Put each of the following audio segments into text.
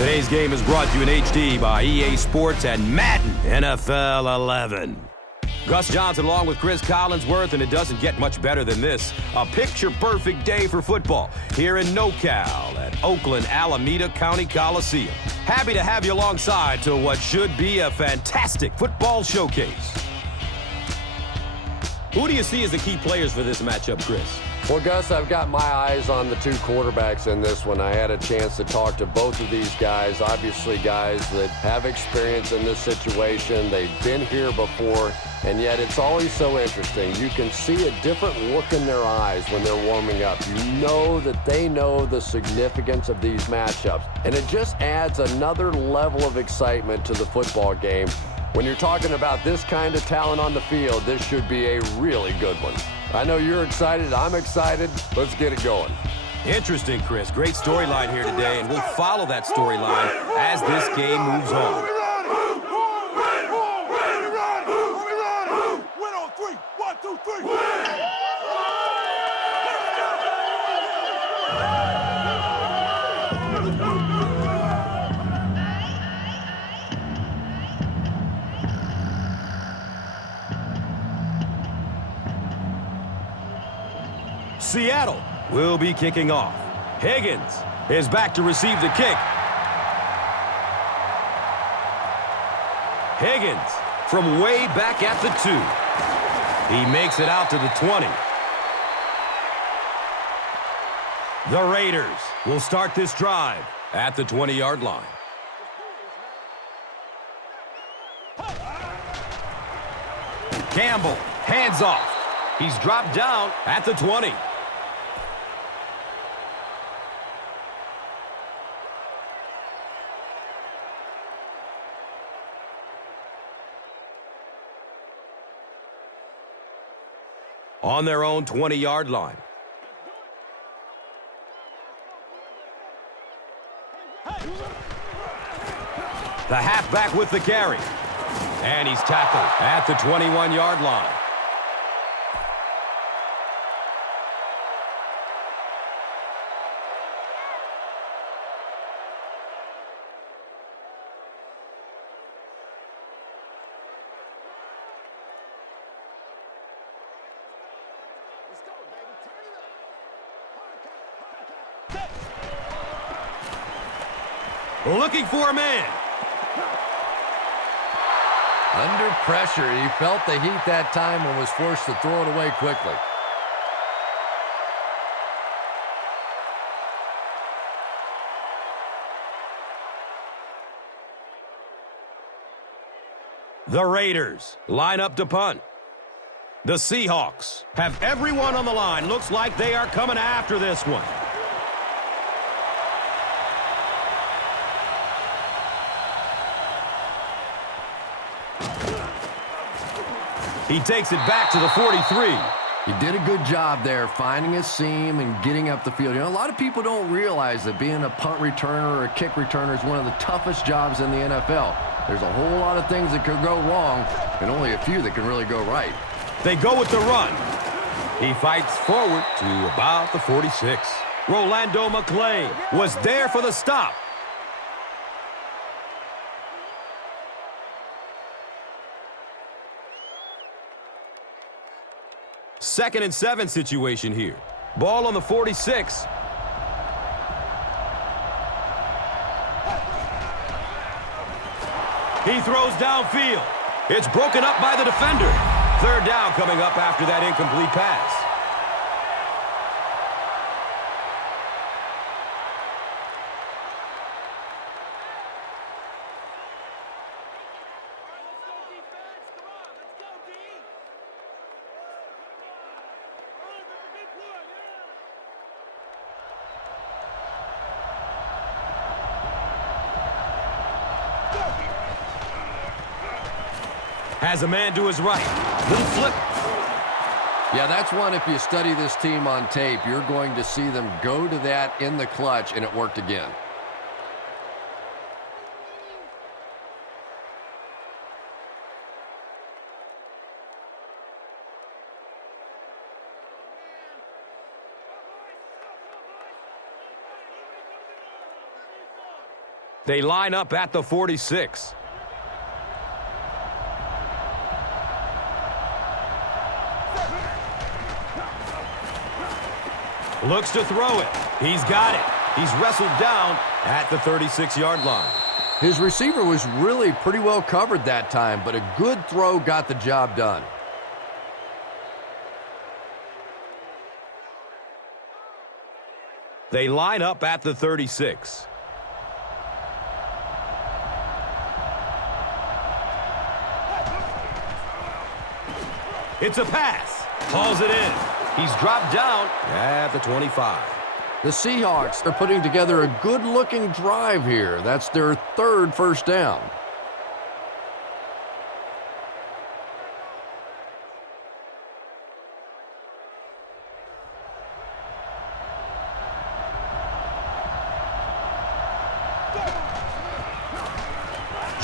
Today's game is brought to you in HD by EA Sports and Madden NFL 11. Gus Johnson along with Cris Collinsworth, and it doesn't get much better than this. A picture-perfect day for football here in NoCal at Oakland Alameda County Coliseum. Happy to have you alongside to what should be a fantastic football showcase. Who do you see as the key players for this matchup, Chris? Well, Gus, I've got my eyes on the two quarterbacks in this one. I had a chance to talk to both of these guys, obviously guys that have experience in this situation. They've been here before, and yet it's always so interesting. You can see a different look in their eyes when they're warming up. You know that they know the significance of these matchups, and it just adds another level of excitement to the football game. When you're talking about this kind of talent on the field, this should be a really good one. I know you're excited. I'm excited. Let's get it going. Interesting, Chris. Great storyline here today, and we'll follow that storyline as this game moves on. Win on three. 1, 2, 3. Seattle will be kicking off. Higgins is back to receive the kick. Higgins from way back at the 2. He makes it out to the 20. The Raiders will start this drive at the 20-yard line. Campbell, hands off. He's dropped down at the 20. On their own 20-yard line. The halfback with the carry. And he's tackled at the 21-yard line. Looking for a man. Under pressure, he felt the heat that time and was forced to throw it away quickly. The Raiders line up to punt. The Seahawks have everyone on the line. Looks like they are coming after this one. He takes it back to the 43. He did a good job there finding a seam and getting up the field. You know, a lot of people don't realize that being a punt returner or a kick returner is one of the toughest jobs in the NFL. There's a whole lot of things that could go wrong and only a few that can really go right. They go with the run. He fights forward to about the 46. Rolando McClain was there for the stop. Second and 7 situation here. Ball on the 46. He throws downfield. It's broken up by the defender. Third down coming up after that incomplete pass. Has a man to his right. Little flip. Yeah, that's one, if you study this team on tape, you're going to see them go to that in the clutch, and it worked again. They line up at the 46. Looks to throw it. He's got it. He's wrestled down at the 36-yard line. His receiver was really pretty well covered that time, but a good throw got the job done. They line up at the 36. It's a pass. Hauls it in. He's dropped down at the 25. The Seahawks are putting together a good-looking drive here. That's their third first down.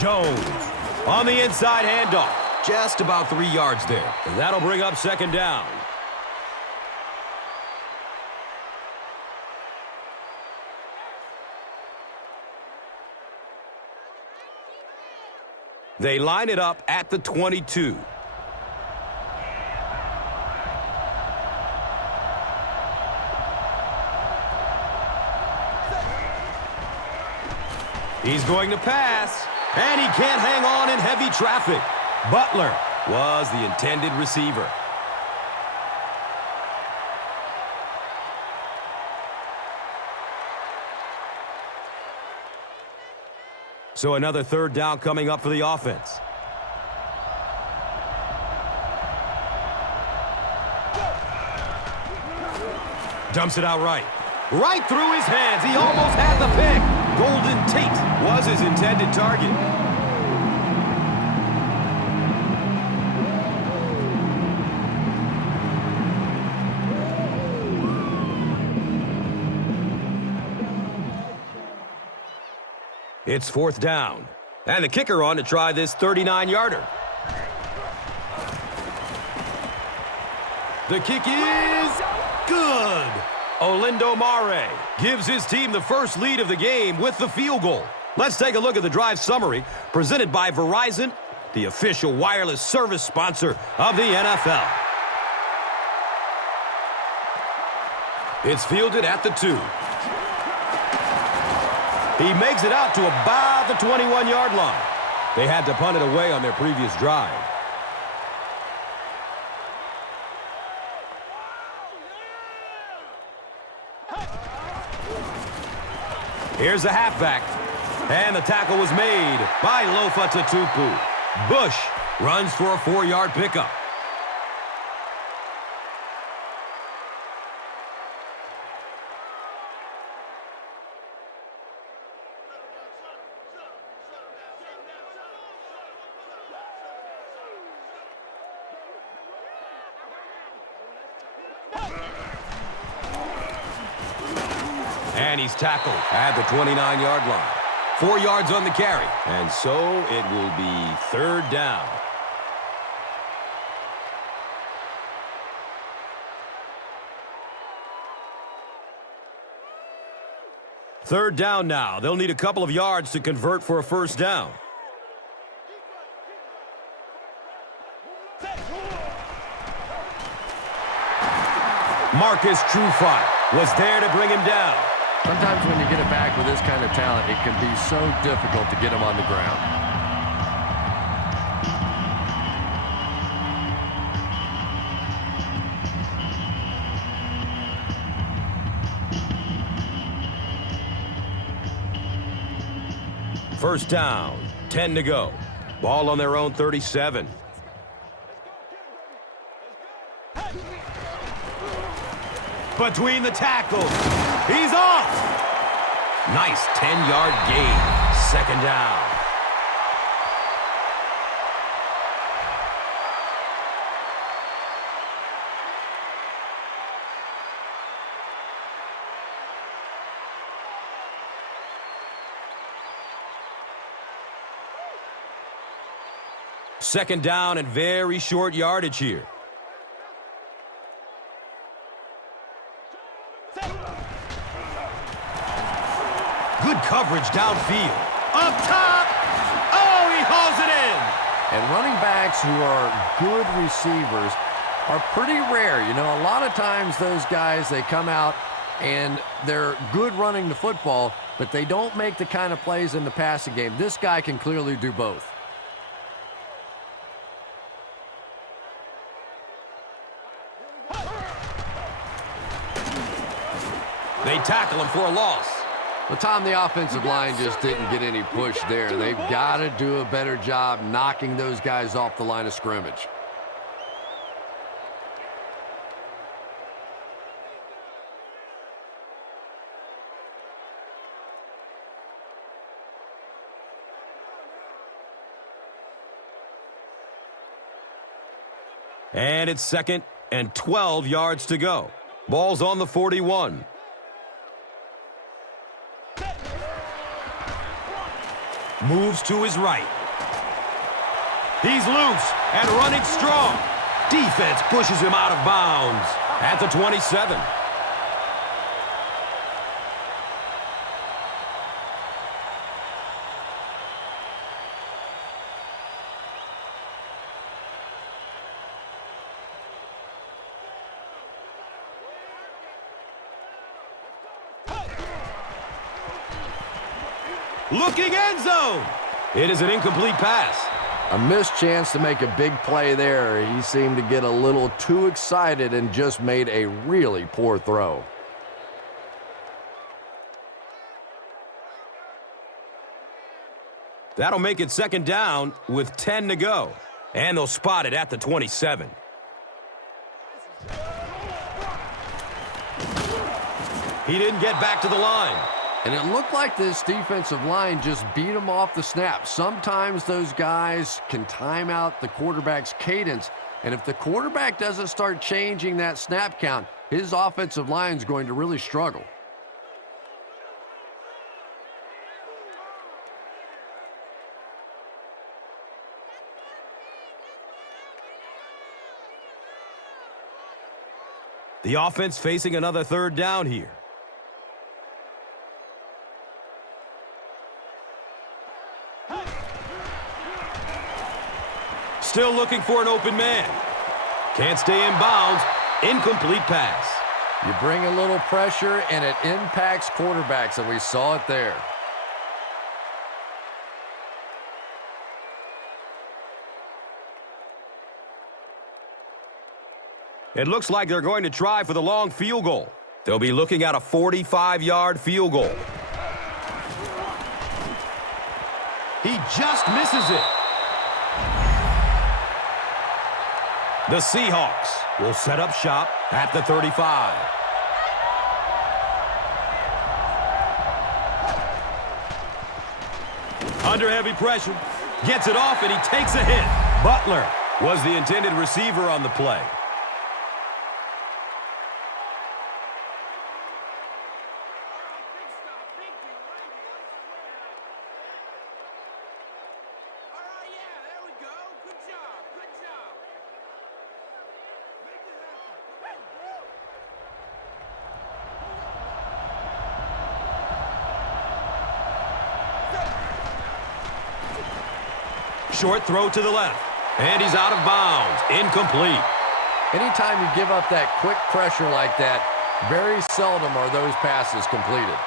Jones on the inside handoff. Just about 3 yards there. And that'll bring up second down. They line it up at the 22. He's going to pass, and he can't hang on in heavy traffic. Butler was the intended receiver. So another third down coming up for the offense. Dumps it out right. Right through his hands. He almost had the pick. Golden Tate was his intended target. It's fourth down. And the kicker on to try this 39-yarder. The kick is good. Olindo Mare gives his team the first lead of the game with the field goal. Let's take a look at the drive summary presented by Verizon, the official wireless service sponsor of the NFL. It's fielded at the 2. He makes it out to about the 21-yard line. They had to punt it away on their previous drive. Here's the halfback. And the tackle was made by Lofa Tatupu. Bush runs for a 4-yard pickup. And he's tackled at the 29-yard line. 4 yards on the carry. And so it will be third down. Third down now. They'll need a couple of yards to convert for a first down. Marcus Trufant was there to bring him down. Sometimes when you get it back with this kind of talent, it can be so difficult to get him on the ground. First down, 10 to go. Ball on their own 37. Between the tackles. He's off. Nice 10-yard gain. Second down. Second down and very short yardage here. Good coverage downfield. Up top. Oh, he hauls it in. And running backs who are good receivers are pretty rare. You know, a lot of times those guys, they come out and they're good running the football, but they don't make the kind of plays in the passing game. This guy can clearly do both. They tackle him for a loss. Well, Tom, the offensive line just didn't get any push there. They've got to do a better job knocking those guys off the line of scrimmage. And it's 2nd and 12 yards to go. Ball's on the 41. Moves to his right. He's loose and running strong. Defense pushes him out of bounds at the 27. Looking end zone. It is an incomplete pass. A missed chance to make a big play there. He seemed to get a little too excited and just made a really poor throw. That'll make it 2nd down with 10 to go. And they'll spot it at the 27. He didn't get back to the line. And it looked like this defensive line just beat him off the snap. Sometimes those guys can time out the quarterback's cadence. And if the quarterback doesn't start changing that snap count, his offensive line is going to really struggle. The offense facing another 3rd down here. Still looking for an open man. Can't stay in bounds. Incomplete pass. You bring a little pressure, and it impacts quarterbacks, and we saw it there. It looks like they're going to try for the long field goal. They'll be looking at a 45-yard field goal. He just misses it. The Seahawks will set up shop at the 35. Under heavy pressure. Gets it off, and he takes a hit. Butler was the intended receiver on the play. Short throw to the left. And he's out of bounds. Incomplete. Anytime you give up that quick pressure like that, very seldom are those passes completed.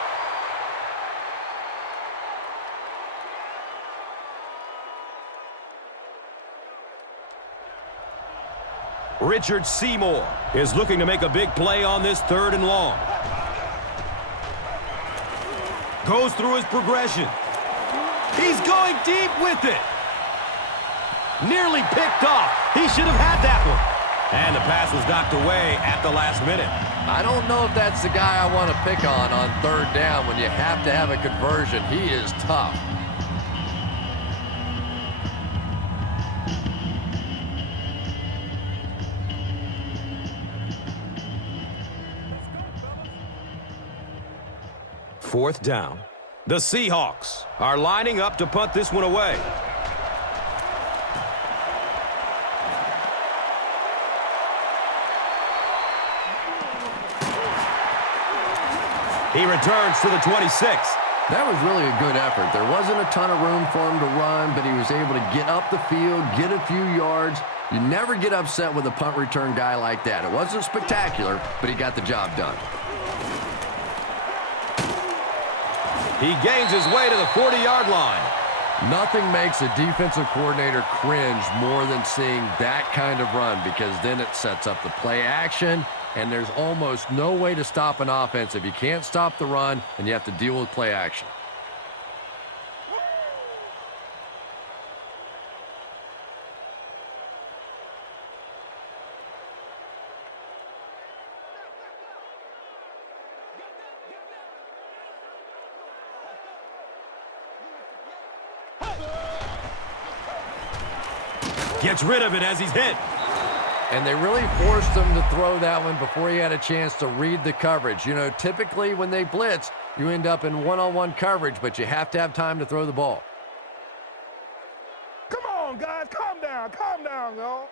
Richard Seymour is looking to make a big play on this 3rd and long. Goes through his progression. He's going deep with it. Nearly picked off. He should have had that one. And the pass was knocked away at the last minute. I don't know if that's the guy I want to pick on 3rd down when you have to have a conversion. He is tough. Fourth down. The Seahawks are lining up to punt this one away. He returns to the 26. That was really a good effort. There wasn't a ton of room for him to run, but he was able to get up the field, get a few yards. You never get upset with a punt return guy like that. It wasn't spectacular, but he got the job done. He gains his way to the 40-yard line. Nothing makes a defensive coordinator cringe more than seeing that kind of run, because then it sets up the play action, and there's almost no way to stop an offense if you can't stop the run and you have to deal with play action. Gets rid of it as he's hit. And they really forced him to throw that one before he had a chance to read the coverage. You know, typically when they blitz, you end up in one-on-one coverage, but you have to have time to throw the ball. Come on, guys. Calm down, y'all.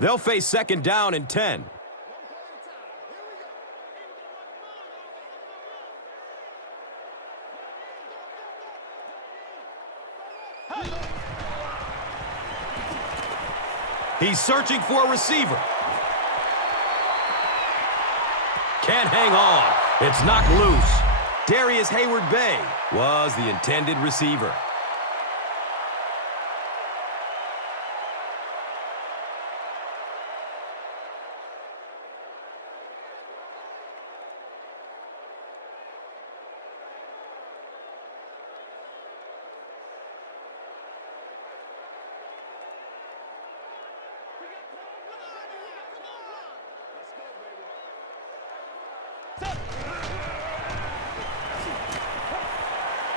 They'll face second down and 10. He's searching for a receiver. Can't hang on. It's knocked loose. Darius Hayward-Bay was the intended receiver.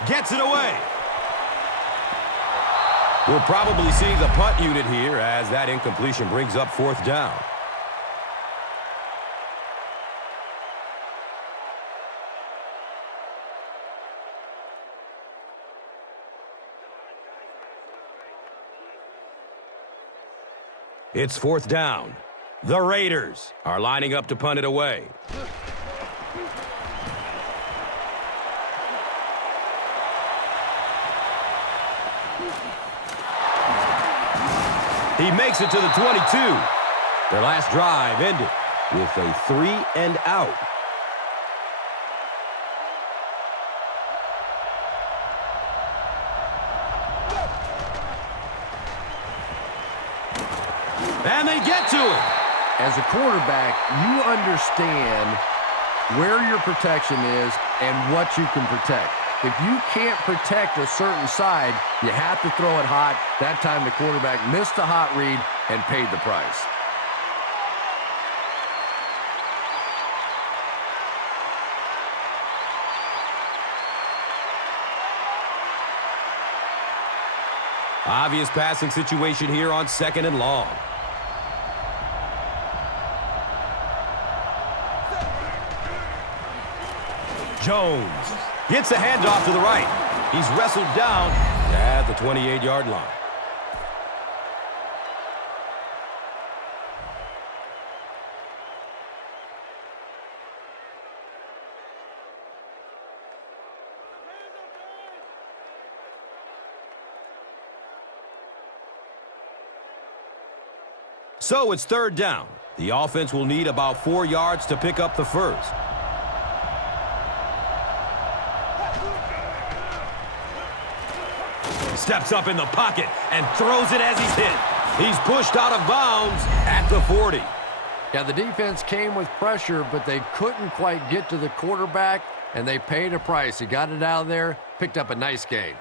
Gets it away. We'll probably see the punt unit here as that incompletion brings up fourth down. It's fourth down. The Raiders are lining up to punt it away. He makes it to the 22. Their last drive ended with a 3-and-out. And they get to it. As a quarterback, you understand where your protection is and what you can protect. If you can't protect a certain side, you have to throw it hot. That time the quarterback missed the hot read and paid the price. Obvious passing situation here on second and long. Jones gets a handoff to the right. He's wrestled down at the 28-yard line. So it's third down. The offense will need about 4 yards to pick up the first. Steps up in the pocket and throws it as he's hit. He's pushed out of bounds at the 40. Yeah, the defense came with pressure, but they couldn't quite get to the quarterback, and they paid a price. He got it out of there, picked up a nice gain.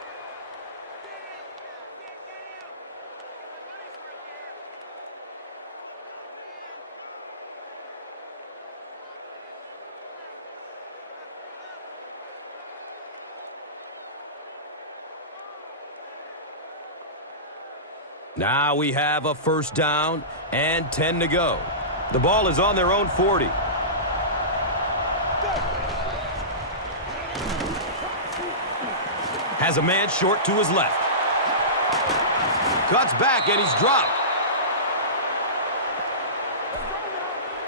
Now we have a first down and 10 to go. The ball is on their own 40. Has a man short to his left. Cuts back and he's dropped.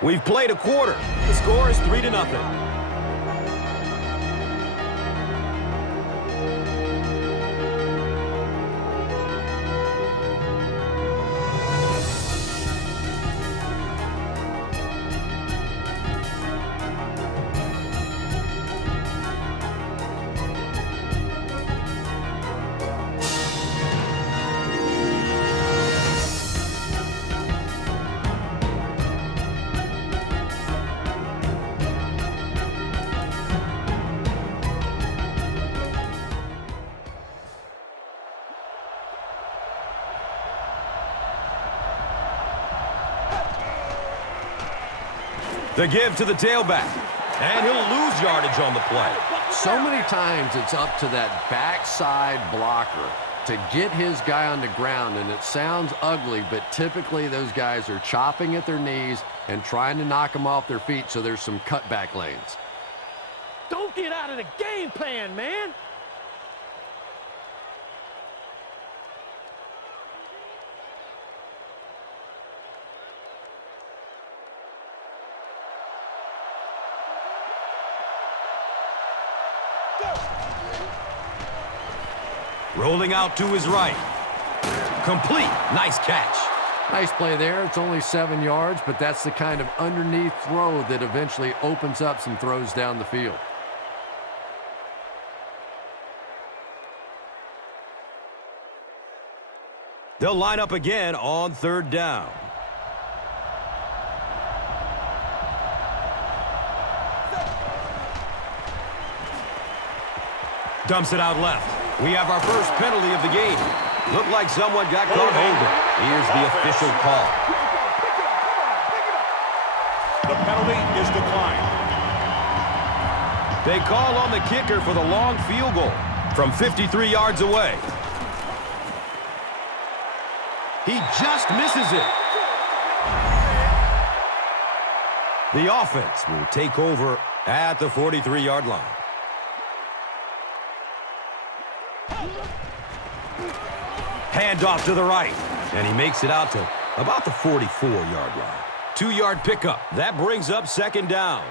We've played a quarter. The score is 3-0. The give to the tailback. And he'll lose yardage on the play. So many times it's up to that backside blocker to get his guy on the ground, and it sounds ugly, but typically those guys are chopping at their knees and trying to knock them off their feet, so there's some cutback lanes. Don't get out of the game plan, man. Rolling out to his right. Complete. Nice catch. Nice play there. It's only 7 yards, but that's the kind of underneath throw that eventually opens up some throws down the field. They'll line up again on 3rd down. Dumps it out left. We have our first penalty of the game. Looked like someone got caught holding. Here's the official call. The penalty is declined. They call on the kicker for the long field goal from 53 yards away. He just misses it. The offense will take over at the 43-yard line. Handoff to the right, and he makes it out to about the 44-yard line. 2-yard pickup. That brings up 2nd down.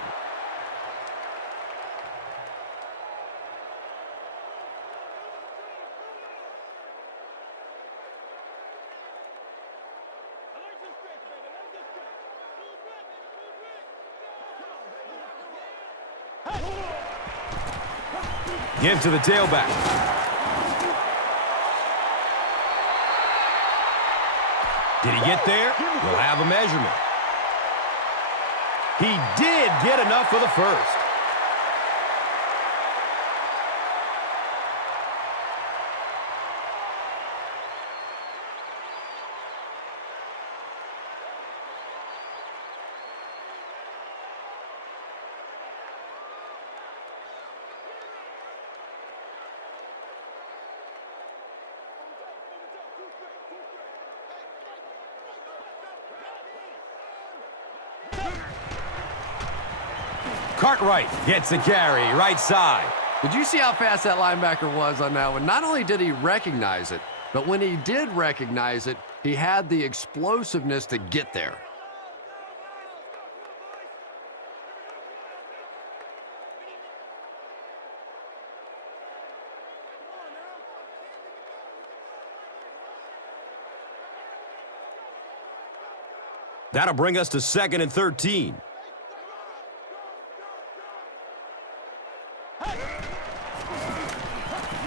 Give to the tailback. Did he get there? We'll have a measurement. He did get enough for the first. Cartwright gets the carry, right side. Did you see how fast that linebacker was on that one? Not only did he recognize it, but when he did recognize it, he had the explosiveness to get there. That'll bring us to 2nd and 13.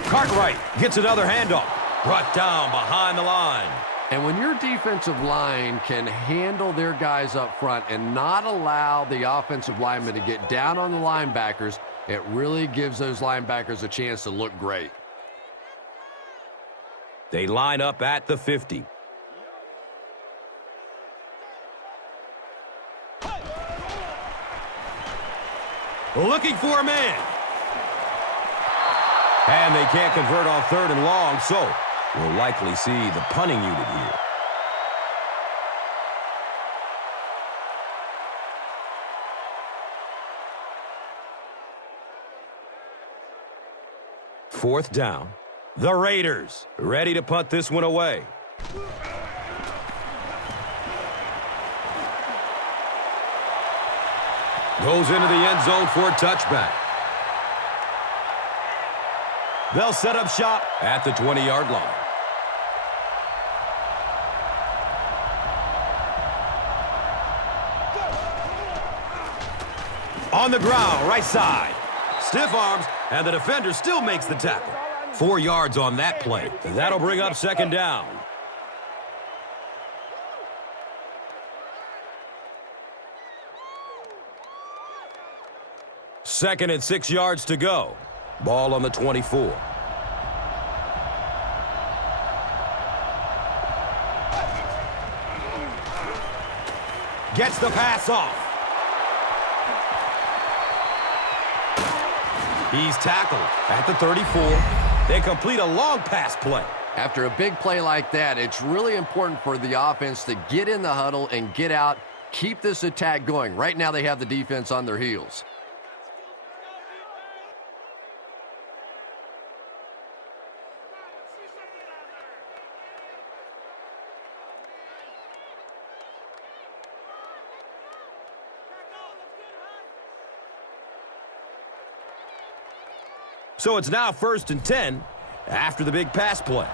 Cartwright gets another handoff. Brought down behind the line. And when your defensive line can handle their guys up front and not allow the offensive linemen to get down on the linebackers, it really gives those linebackers a chance to look great. They line up at the 50. Looking for a man. And they can't convert on 3rd and long, so we'll likely see the punting unit here. Fourth down. The Raiders ready to punt this one away. Goes into the end zone for a touchback. They'll set up shop at the 20-yard line. On the ground, right side. Stiff arms, and the defender still makes the tackle. 4 yards on that play. That'll bring up second down. Second and 6 yards to go. Ball on the 24. Gets the pass off. He's tackled at the 34. They complete a long pass play. After a big play like that, it's really important for the offense to get in the huddle and get out, keep this attack going. Right now they have the defense on their heels. So it's now 1st and 10 after the big pass play.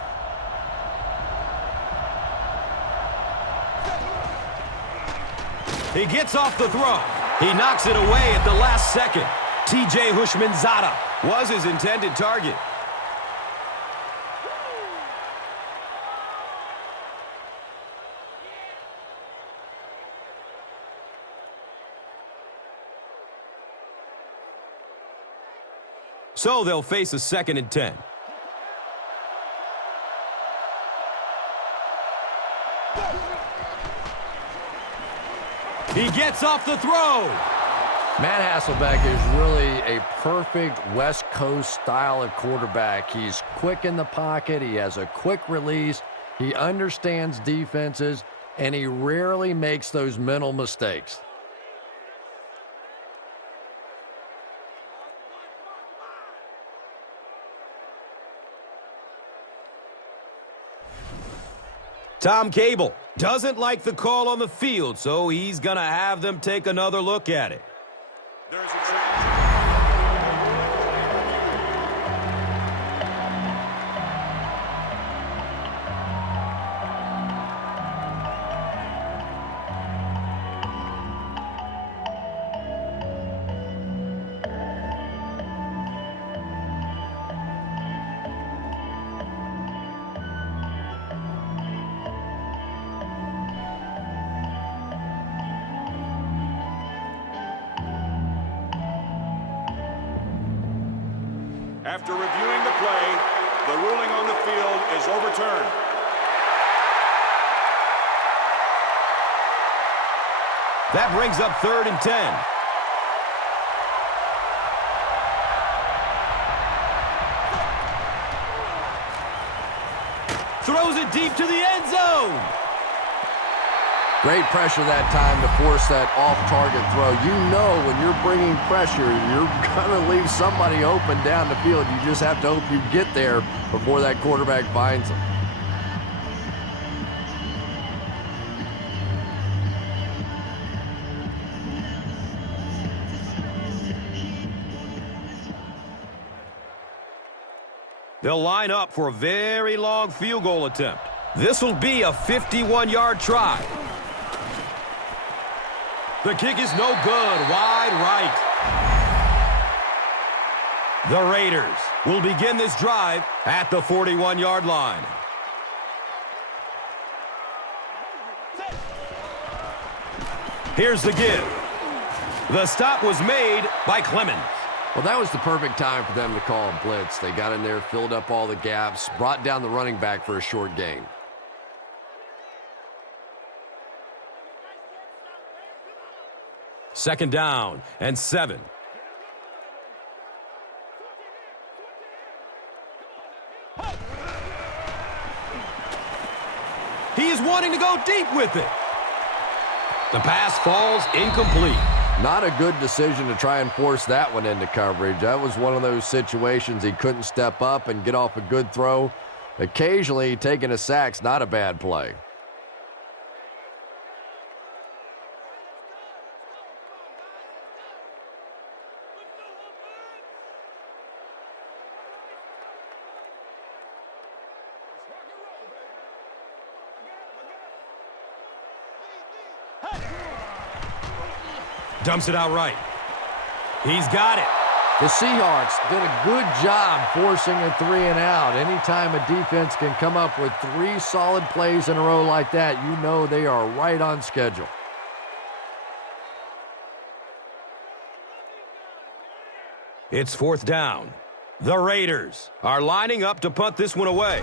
He gets off the throw. He knocks it away at the last second. T.J. Hushmanzada was his intended target. So they'll face a 2nd and 10. He gets off the throw. Matt Hasselbeck is really a perfect West Coast style of quarterback. He's quick in the pocket. He has a quick release. He understands defenses, and he rarely makes those mental mistakes. Tom Cable doesn't like the call on the field, so he's going to have them take another look at it. There's a change. After reviewing the play, the ruling on the field is overturned. That brings up 3rd and 10. Throws it deep to the end zone. Great pressure that time to force that off-target throw. You know when you're bringing pressure, you're going to leave somebody open down the field. You just have to hope you get there before that quarterback finds them. They'll line up for a very long field goal attempt. This will be a 51-yard try. The kick is no good, wide right. The Raiders will begin this drive at the 41-yard line. Here's the give. The stop was made by Clemens. Well, that was the perfect time for them to call a blitz. They got in there, filled up all the gaps, brought down the running back for a short gain. Second down and 7. He is wanting to go deep with it. The pass falls incomplete. Not a good decision to try and force that one into coverage. That was one of those situations he couldn't step up and get off a good throw. Occasionally, taking a sack's not a bad play. Dumps it out right. He's got it. The Seahawks did a good job forcing a 3-and-out. Anytime a defense can come up with 3 solid plays in a row like that, you know they are right on schedule. It's 4th down. The Raiders are lining up to punt this one away.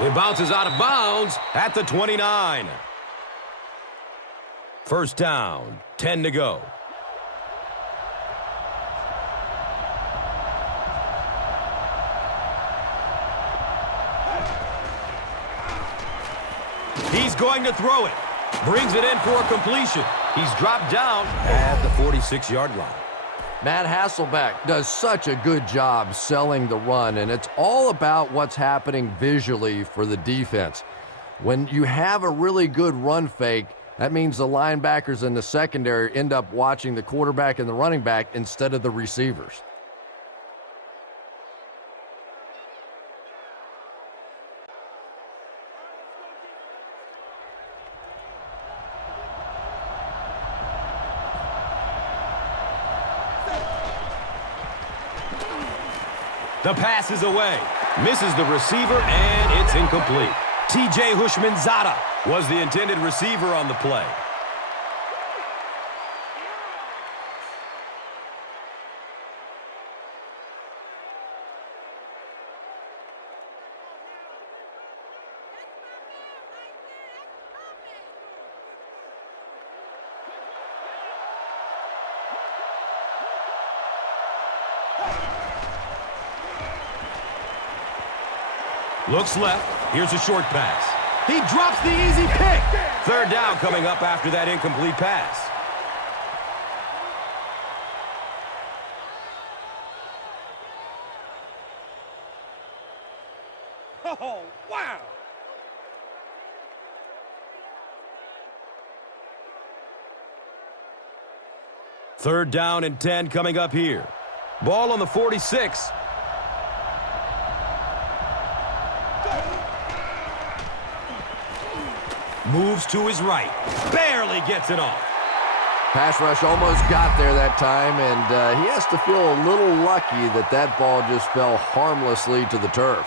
It bounces out of bounds at the 29. 1st down, 10 to go. He's going to throw it. Brings it in for a completion. He's dropped down at the 46-yard line. Matt Hasselbeck does such a good job selling the run, and it's all about what's happening visually for the defense. When you have a really good run fake, that means the linebackers in the secondary end up watching the quarterback and the running back instead of the receivers. The pass is away. Misses the receiver, and it's incomplete. T.J. Hushmanzada was the intended receiver on the play. Looks left. Here's a short pass. He drops the easy pick. 3rd down coming up after that incomplete pass. Oh, wow. Third down and 10 coming up here. Ball on the 46. Moves to his right. Barely gets it off. Pass rush almost got there that time, and he has to feel a little lucky that that ball just fell harmlessly to the turf.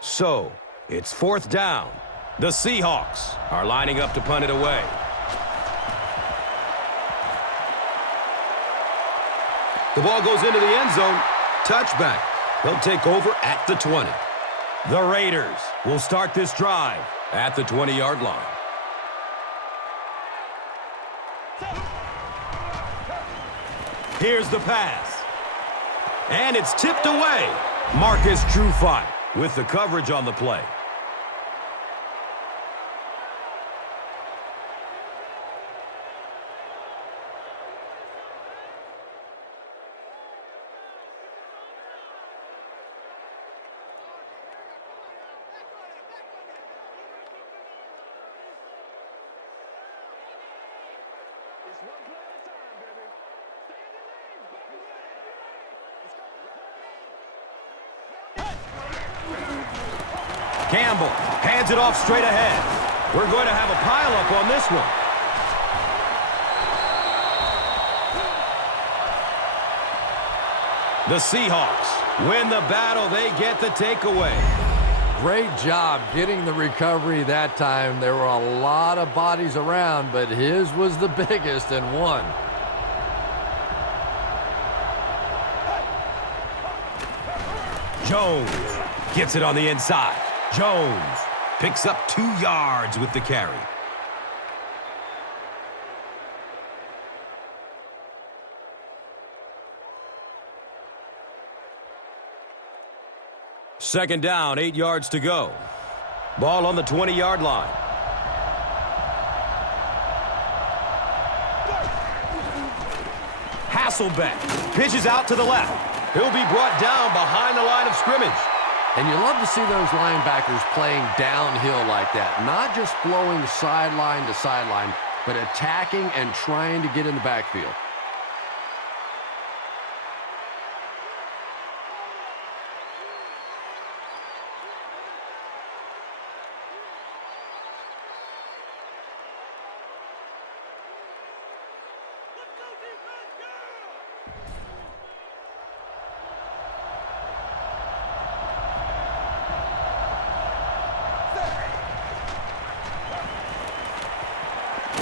So, it's 4th down. The Seahawks are lining up to punt it away. The ball goes into the end zone. Touchback. He'll take over at the 20. The Raiders will start this drive at the 20-yard line. Here's the pass. And it's tipped away. Marcus Trufant with the coverage on the play. Campbell hands it off straight ahead. We're going to have a pileup on this one. The Seahawks win the battle. They get the takeaway. Great job getting the recovery that time. There were a lot of bodies around, but his was the biggest and won. Jones gets it on the inside. Jones picks up 2 yards with the carry. Second down, 8 yards to go. Ball on the 20-yard line. Hasselbeck pitches out to the left. He'll be brought down behind the line of scrimmage. And you love to see those linebackers playing downhill like that, not just flowing sideline to sideline, but attacking and trying to get in the backfield.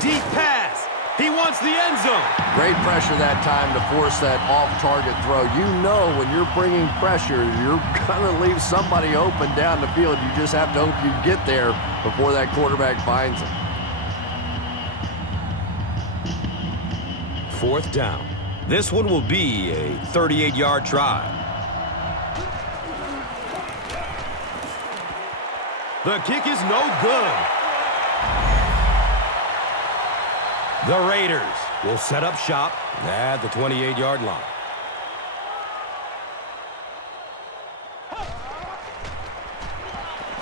Deep pass. He wants the end zone. Great pressure that time to force that off-target throw. You know when you're bringing pressure, you're going to leave somebody open down the field. You just have to hope you get there before that quarterback finds him. 4th down. This one will be a 38-yard try. The kick is no good. The Raiders will set up shop at the 28-yard line.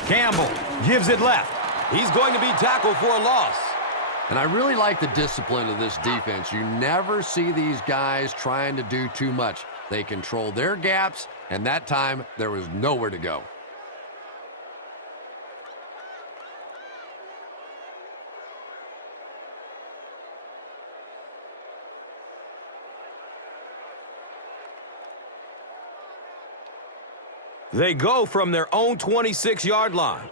Campbell gives it left. He's going to be tackled for a loss. And I really like the discipline of this defense. You never see these guys trying to do too much. They control their gaps, and that time there was nowhere to go. They go from their own 26-yard line.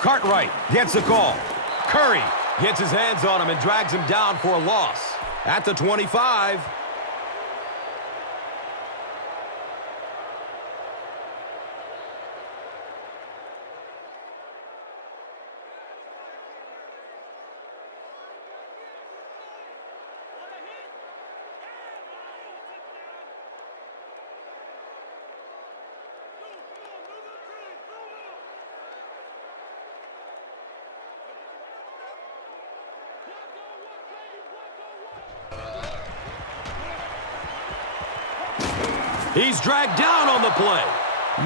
Cartwright gets the call. Curry gets his hands on him and drags him down for a loss. At the 25. He's dragged down on the play.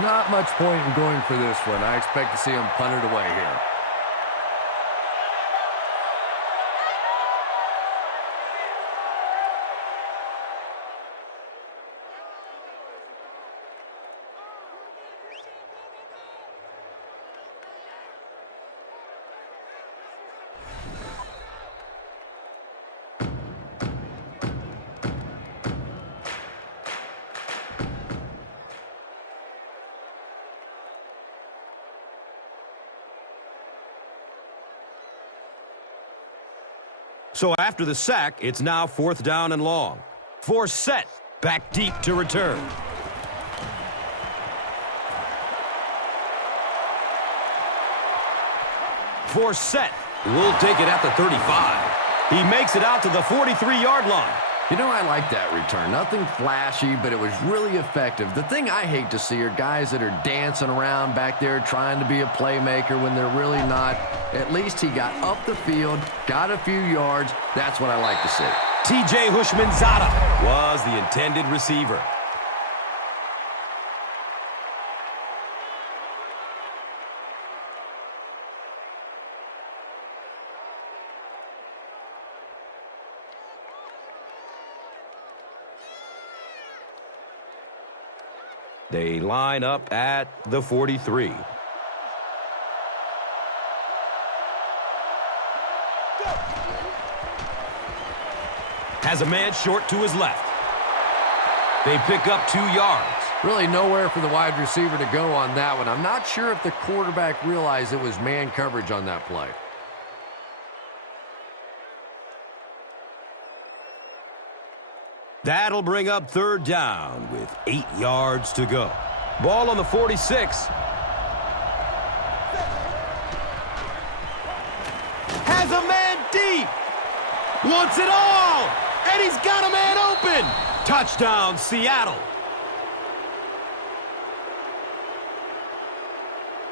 Not much point in going for this one. I expect to see him punt it away here. So after the sack, it's now 4th down and long. Forsett back deep to return. Forsett will take it at the 35. He makes it out to the 43-yard line. You know, I like that return. Nothing flashy, but it was really effective. The thing I hate to see are guys that are dancing around back there trying to be a playmaker when they're really not. At least he got up the field, got a few yards. That's what I like to see. T.J. Hushmanzada was the intended receiver. They line up at the 43. Has a man short to his left. They pick up 2 yards. Really nowhere for the wide receiver to go on that one. I'm not sure if the quarterback realized it was man coverage on that play. That'll bring up 3rd down with 8 yards to go. Ball on the 46. Has a man deep. Wants it all. And he's got a man open. Touchdown, Seattle.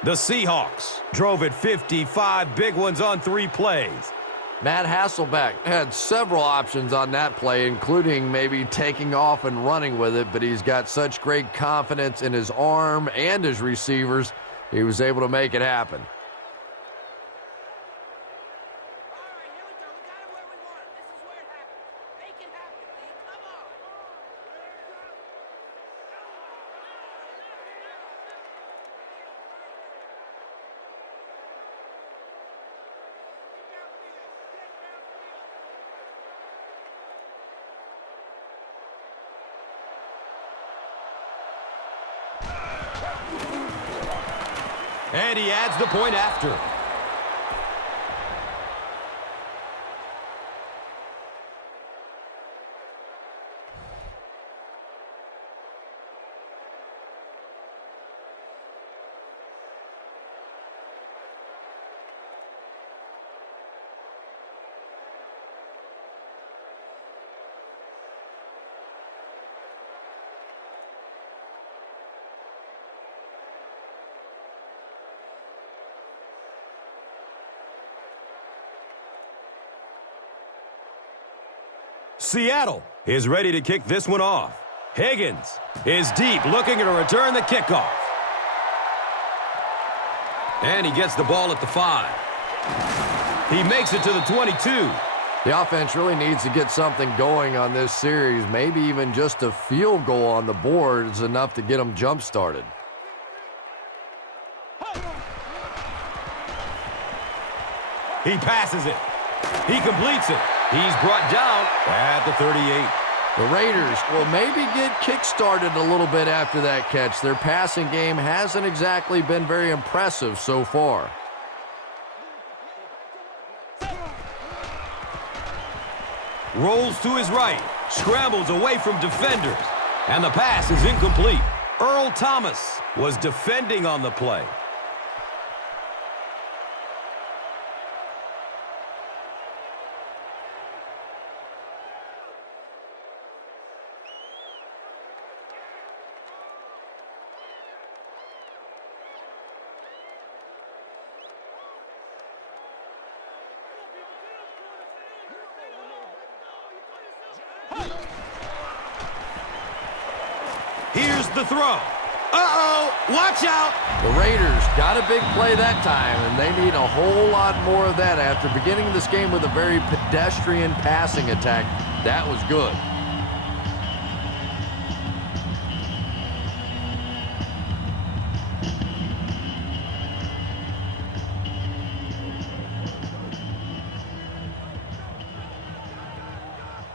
The Seahawks drove it 55 big ones on 3 plays. Matt Hasselbeck had several options on that play, including maybe taking off and running with it, but he's got such great confidence in his arm and his receivers he was able to make it happen. And he adds the point after. Seattle is ready to kick this one off. Higgins is deep, looking to return the kickoff. And he gets the ball at the 5. He makes it to the 22. The offense really needs to get something going on this series. Maybe even just a field goal on the board is enough to get them jump-started. He passes it. He completes it. He's brought down at the 38. The Raiders will maybe get kick-started a little bit after that catch. Their passing game hasn't exactly been very impressive so far. Rolls to his right, scrambles away from defenders, and the pass is incomplete. Earl Thomas was defending on the play. Here's the throw. Uh-oh, watch out. The Raiders got a big play that time, and they need a whole lot more of that after beginning this game with a very pedestrian passing attack. That was good.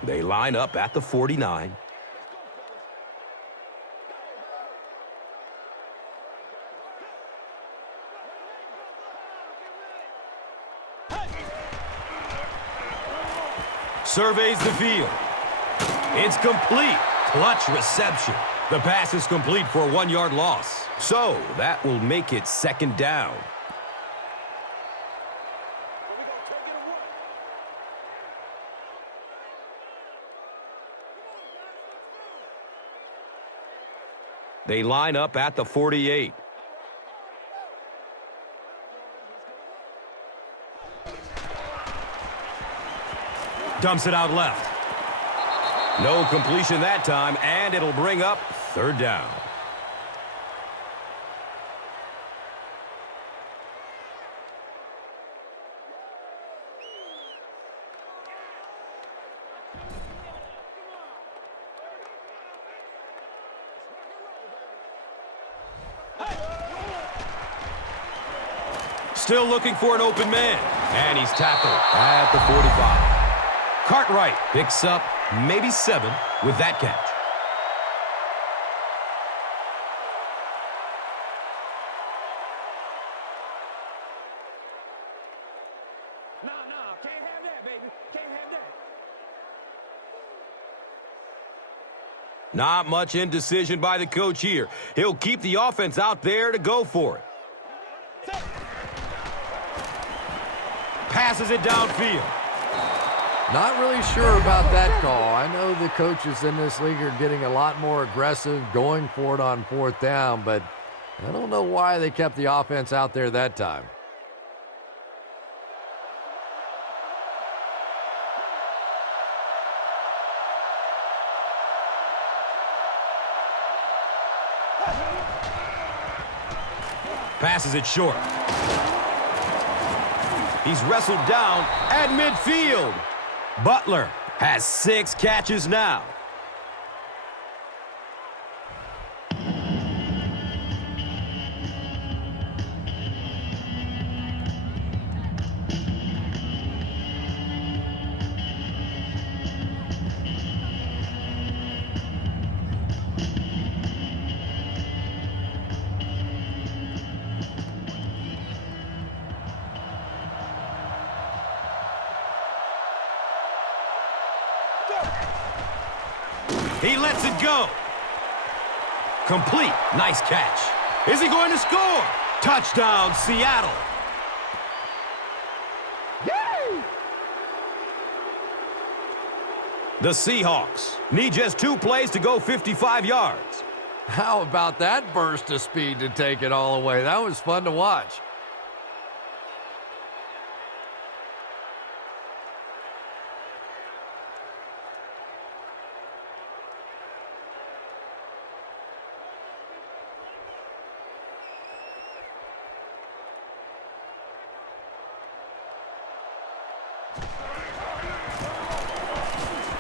They line up at the 49. Surveys the field. It's complete. Clutch reception. The pass is complete for a 1-yard loss. So that will make it second down. They line up at the 48. Dumps it out left. No completion that time, and it'll bring up third down. Still looking for an open man, and he's tackled at the 45. Cartwright picks up maybe 7 with that catch. No, can't have that, baby. Can't have that. Not much indecision by the coach here. He'll keep the offense out there to go for it. Passes it downfield. Not really sure about that call. I know the coaches in this league are getting a lot more aggressive, going for it on 4th down, but I don't know why they kept the offense out there that time. Passes it short. He's wrestled down at midfield. Butler has 6 catches now. He lets it go. Complete. Nice catch. Is he going to score? Touchdown, Seattle. Yay! The Seahawks need just 2 plays to go 55 yards. How about that burst of speed to take it all away? That was fun to watch.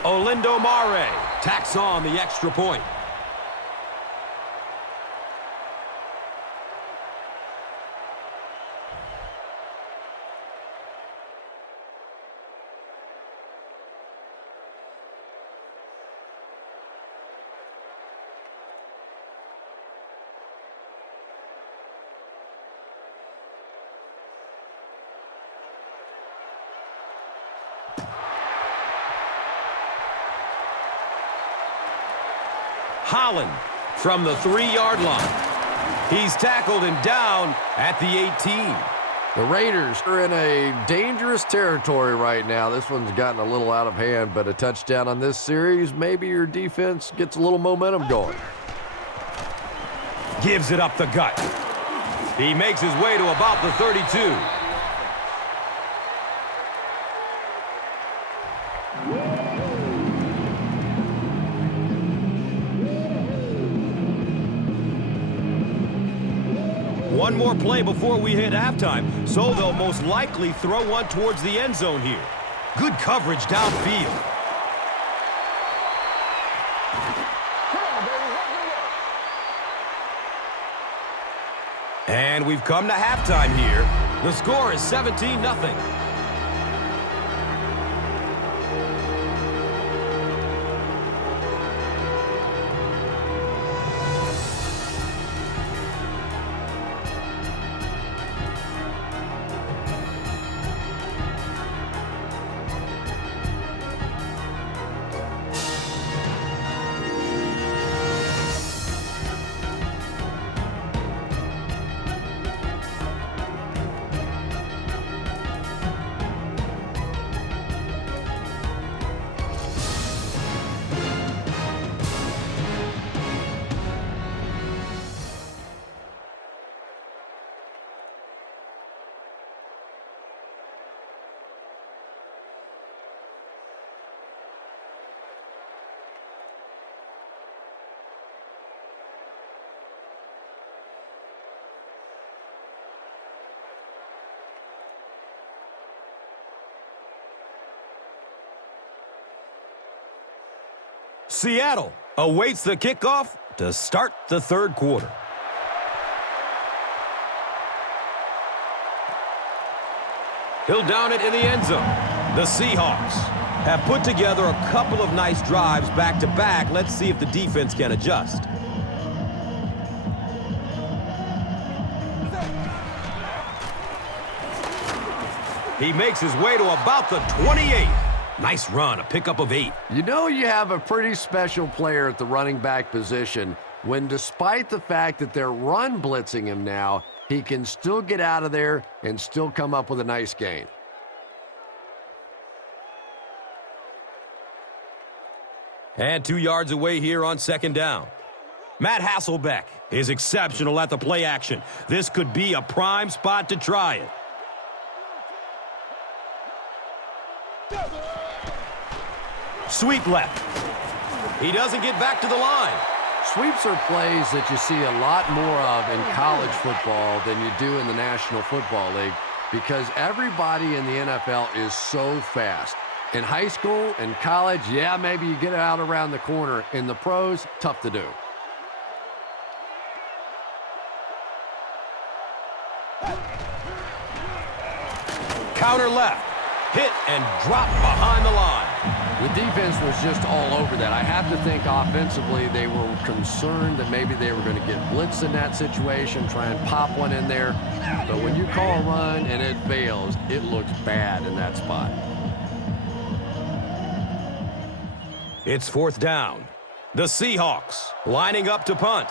Olindo Mare tacks on the extra point. Holland from the 3-yard line. He's tackled and down at the 18. The Raiders are in a dangerous territory right now. This one's gotten a little out of hand, but a touchdown on this series, maybe your defense gets a little momentum going. Gives it up the gut. He makes his way to about the 32. One more play before we hit halftime, so they'll most likely throw one towards the end zone here. Good coverage downfield. And we've come to halftime here. The score is 17-0. Seattle awaits the kickoff to start the third quarter. He'll down it in the end zone. The Seahawks have put together a couple of nice drives back-to-back. Let's see if the defense can adjust. He makes his way to about the 28. Nice run, a pickup of 8. You know you have a pretty special player at the running back position when, despite the fact that they're run blitzing him now, he can still get out of there and still come up with a nice gain. And 2 yards away here on second down. Matt Hasselbeck is exceptional at the play action. This could be a prime spot to try it. Sweep left. He doesn't get back to the line. Sweeps are plays that you see a lot more of in college football than you do in the National Football League because everybody in the NFL is so fast. In high school and college, yeah, maybe you get out around the corner. In the pros, tough to do. Counter left. Hit and drop behind the line. The defense was just all over that. I have to think offensively they were concerned that maybe they were going to get blitzed in that situation, try and pop one in there. But when you call a run and it fails, it looks bad in that spot. It's 4th down. The Seahawks lining up to punt.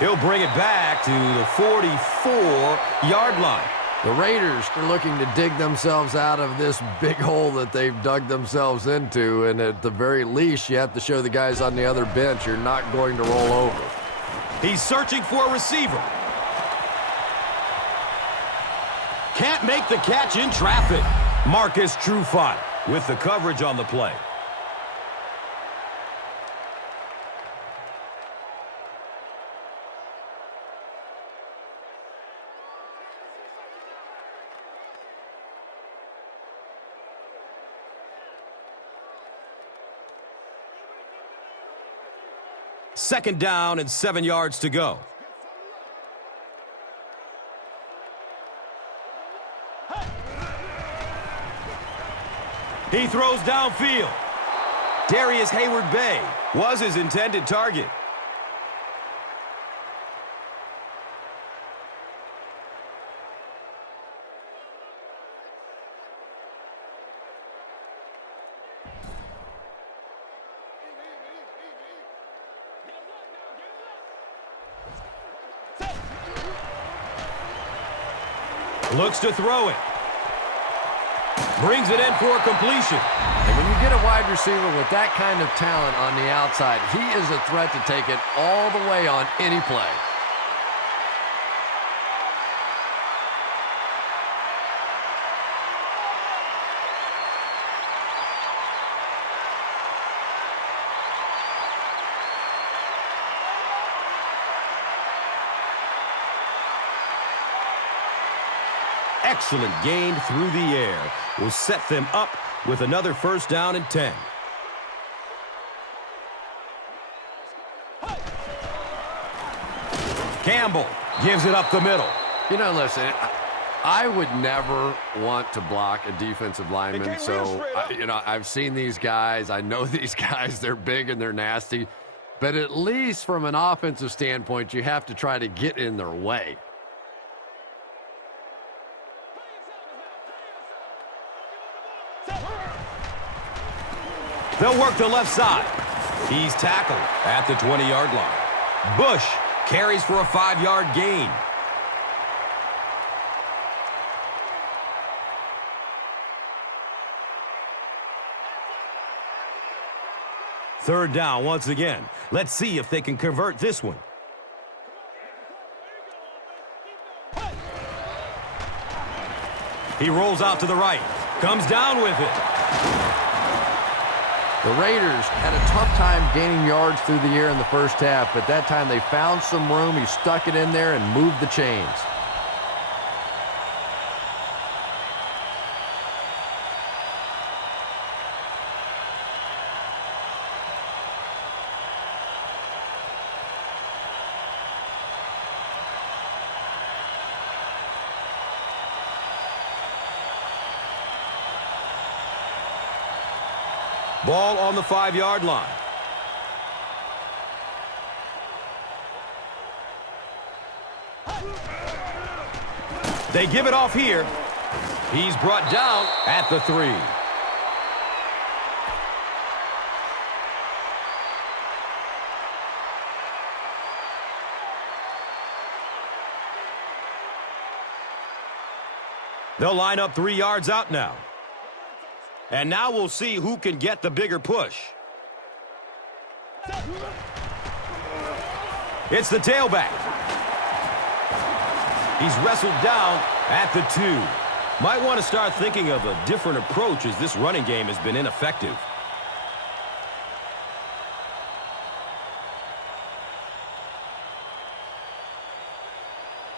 He'll bring it back to the 44-yard line. The Raiders are looking to dig themselves out of this big hole that they've dug themselves into, and at the very least, you have to show the guys on the other bench you're not going to roll over. He's searching for a receiver. Can't make the catch in traffic. Marcus Trufant with the coverage on the play. Second down and 7 yards to go. He throws downfield. Darius Hayward-Bay was his intended target. Looks to throw it. Brings it in for completion. And when you get a wide receiver with that kind of talent on the outside, he is a threat to take it all the way on any play. Excellent gain through the air will set them up with another 1st down and 10. Campbell gives it up the middle. You know, listen, I would never want to block a defensive lineman. So, I've seen these guys. I know these guys. They're big and they're nasty. But at least from an offensive standpoint, you have to try to get in their way. They'll work the left side. He's tackled at the 20-yard line. Bush carries for a 5-yard gain. Third down once again. Let's see if they can convert this one. He rolls out to the right. Comes down with it. The Raiders had a tough time gaining yards through the air in the first half, but that time they found some room. He stuck it in there and moved the chains. Ball on the 5-yard line. They give it off here. He's brought down at the 3. They'll line up 3 yards out now. And now we'll see who can get the bigger push. It's the tailback. He's wrestled down At the 2. Might want to start thinking of a different approach as this running game has been ineffective.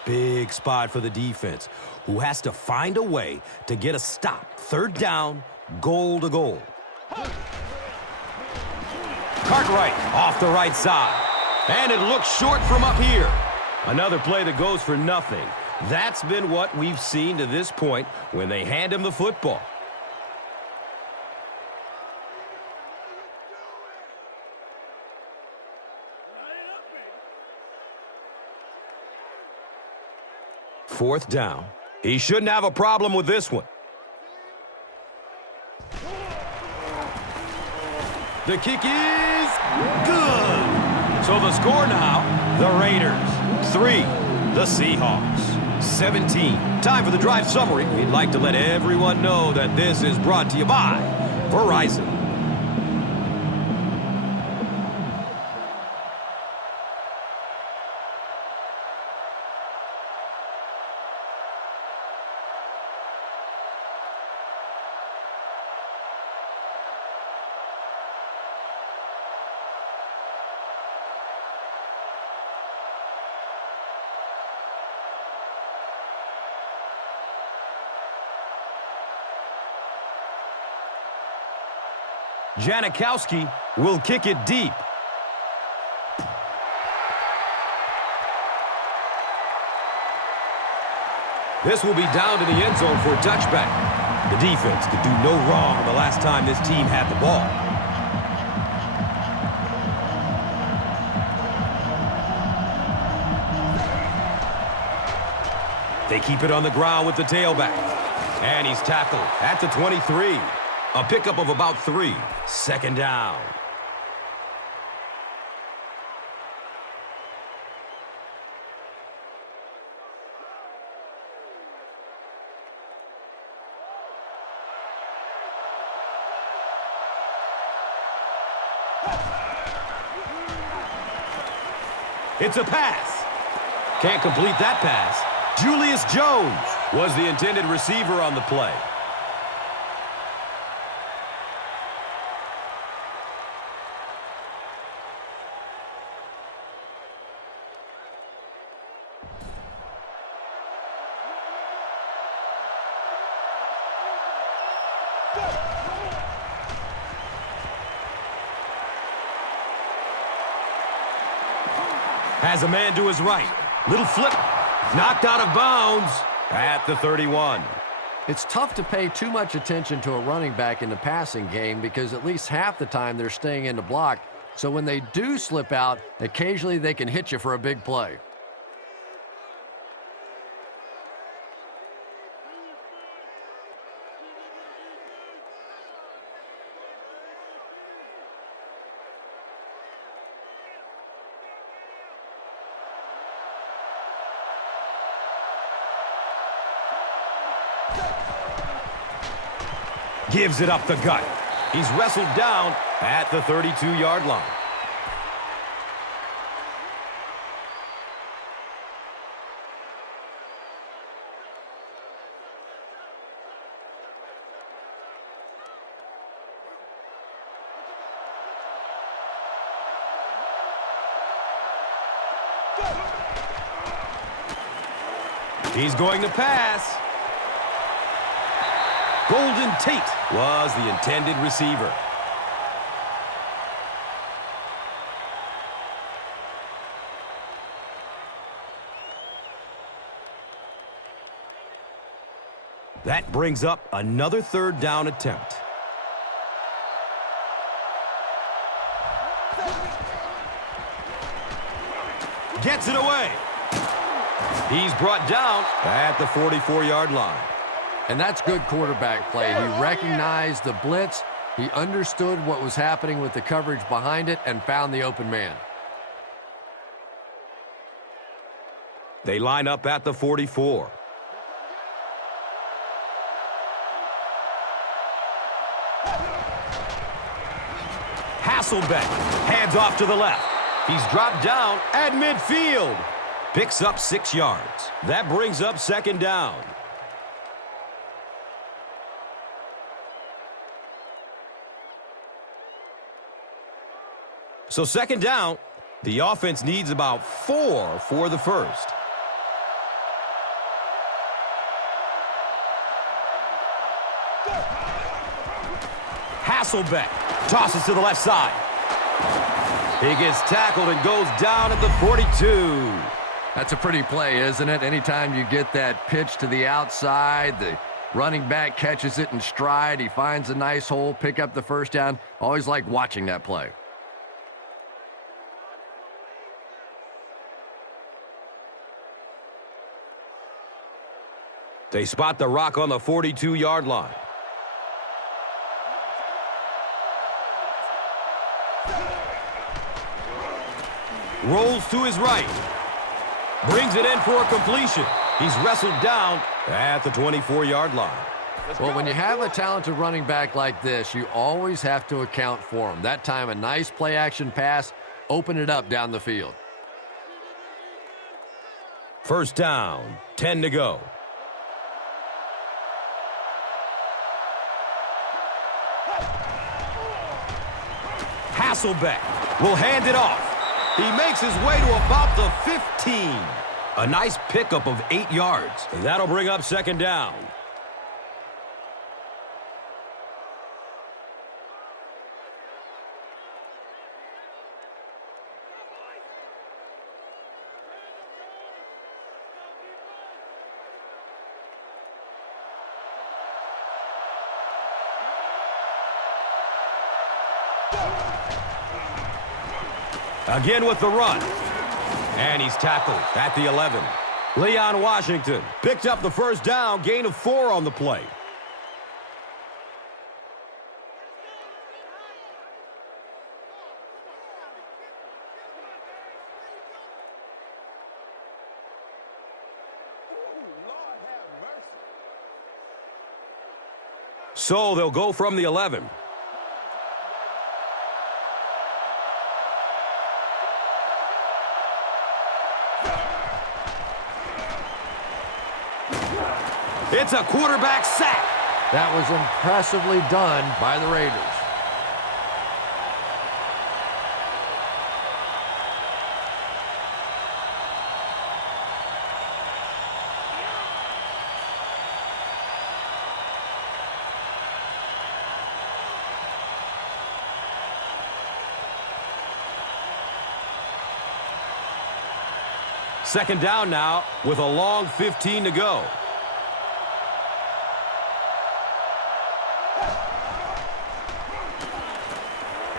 Big spot for the defense, who has to find a way to get a stop. 3rd down, goal to goal. Cartwright off the right side. And it looks short from up here. Another play that goes for nothing. That's been what we've seen to this point when they hand him the football. Fourth down. He shouldn't have a problem with this one. The kick is good. So the score now, the Raiders 3, the Seahawks 17. Time for the drive summary. We'd like to let everyone know that this is brought to you by Verizon. Janikowski will kick it deep. This will be down to the end zone for a touchback. The defense could do no wrong the last time this team had the ball. They keep it on the ground with the tailback. And he's tackled at the 23. A pickup of about 3. 2nd down. It's a pass. Can't complete that pass. Julius Jones was the intended receiver on the play. Has a man to his right. Little flip. Knocked out of bounds at the 31. It's tough to pay too much attention to a running back in the passing game because at least half the time they're staying in the block. So when they do slip out, occasionally they can hit you for a big play. Gives it up the gut. He's wrestled down at the 32-yard line. He's going to pass. Golden Tate was the intended receiver. That brings up another 3rd down attempt. Gets it away. He's brought down at the 44-yard line. And that's good quarterback play. He recognized the blitz, he understood what was happening with the coverage behind it, and found the open man. They line up at the 44. Hasselbeck hands off to the left. He's dropped down at midfield. Picks up 6 yards. That brings up 2nd down. So second down, the offense needs about 4 for the first. Hasselbeck tosses to the left side. He gets tackled and goes down at the 42. That's a pretty play, isn't it? Anytime you get that pitch to the outside, the running back catches it in stride. He finds a nice hole, pick up the first down. Always like watching that play. They spot the rock on the 42-yard line. Rolls to his right. Brings it in for a completion. He's wrestled down at the 24-yard line. Well, when you have a talented running back like this, you always have to account for him. That time, a nice play-action pass, open it up down the field. First down, 10 to go. Hasselbeck will hand it off. He makes his way to about the 15. A nice pickup of 8 yards. That'll bring up second down. Again with the run. And he's tackled at the 11. Leon Washington picked up the first down, gain of 4 on the play. So they'll go from the 11. It's a quarterback sack. That was impressively done by the Raiders. Second down now with a long 15 to go.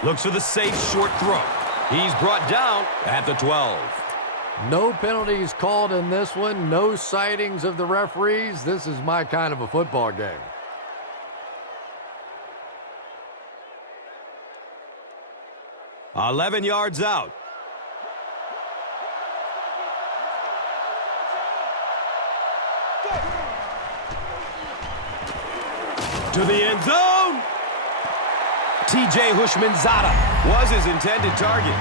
Looks for the safe short throw. He's brought down at the 12. No penalties called in this one. No sightings of the referees. This is my kind of a football game. $11 yards out. To the end zone. T.J. Hushmanzada was his intended target.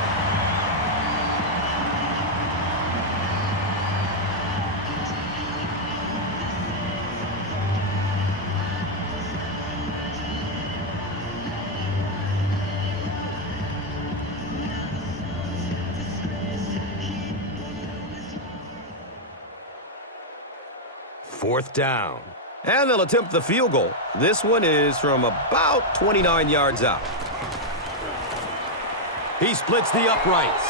Fourth down. And they'll attempt the field goal. This one is from about 29 yards out. He splits the uprights.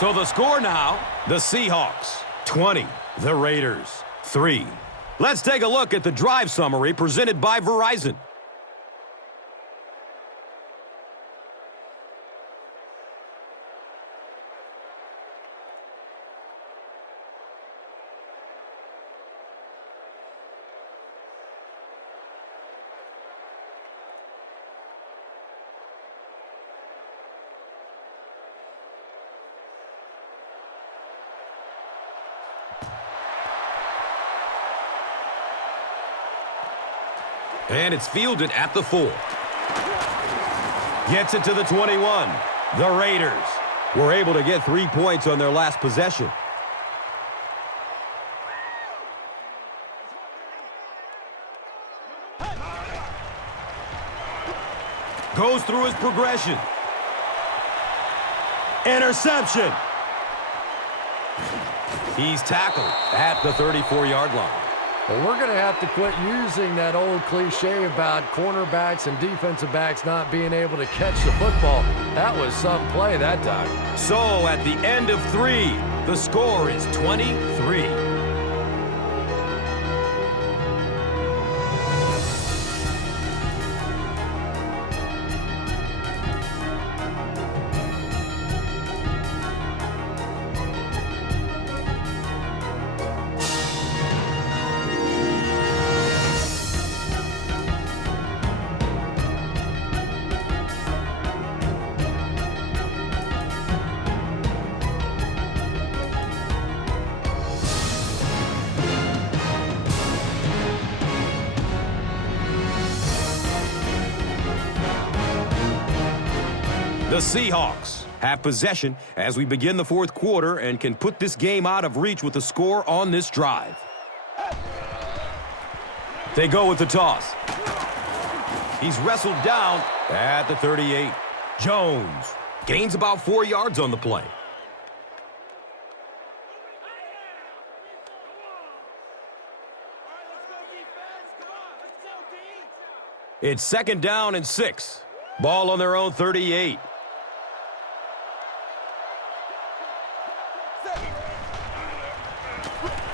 So the score now, the Seahawks 20, the Raiders 3. Let's take a look at the drive summary presented by Verizon. And it's fielded at the 4. Gets it to the 21. The Raiders were able to get 3 points on their last possession. Goes through his progression. Interception. He's tackled at the 34-yard line. Well, we're going to have to quit using that old cliche about cornerbacks and defensive backs not being able to catch the football. That was some play that time. So at the end of 3, the score is 23. The Seahawks have possession as we begin the 4th quarter and can put this game out of reach with a score on this drive. They go with the toss. He's wrestled down at the 38. Jones gains about 4 yards on the play. It's 2nd down and 6. Ball on their own 38.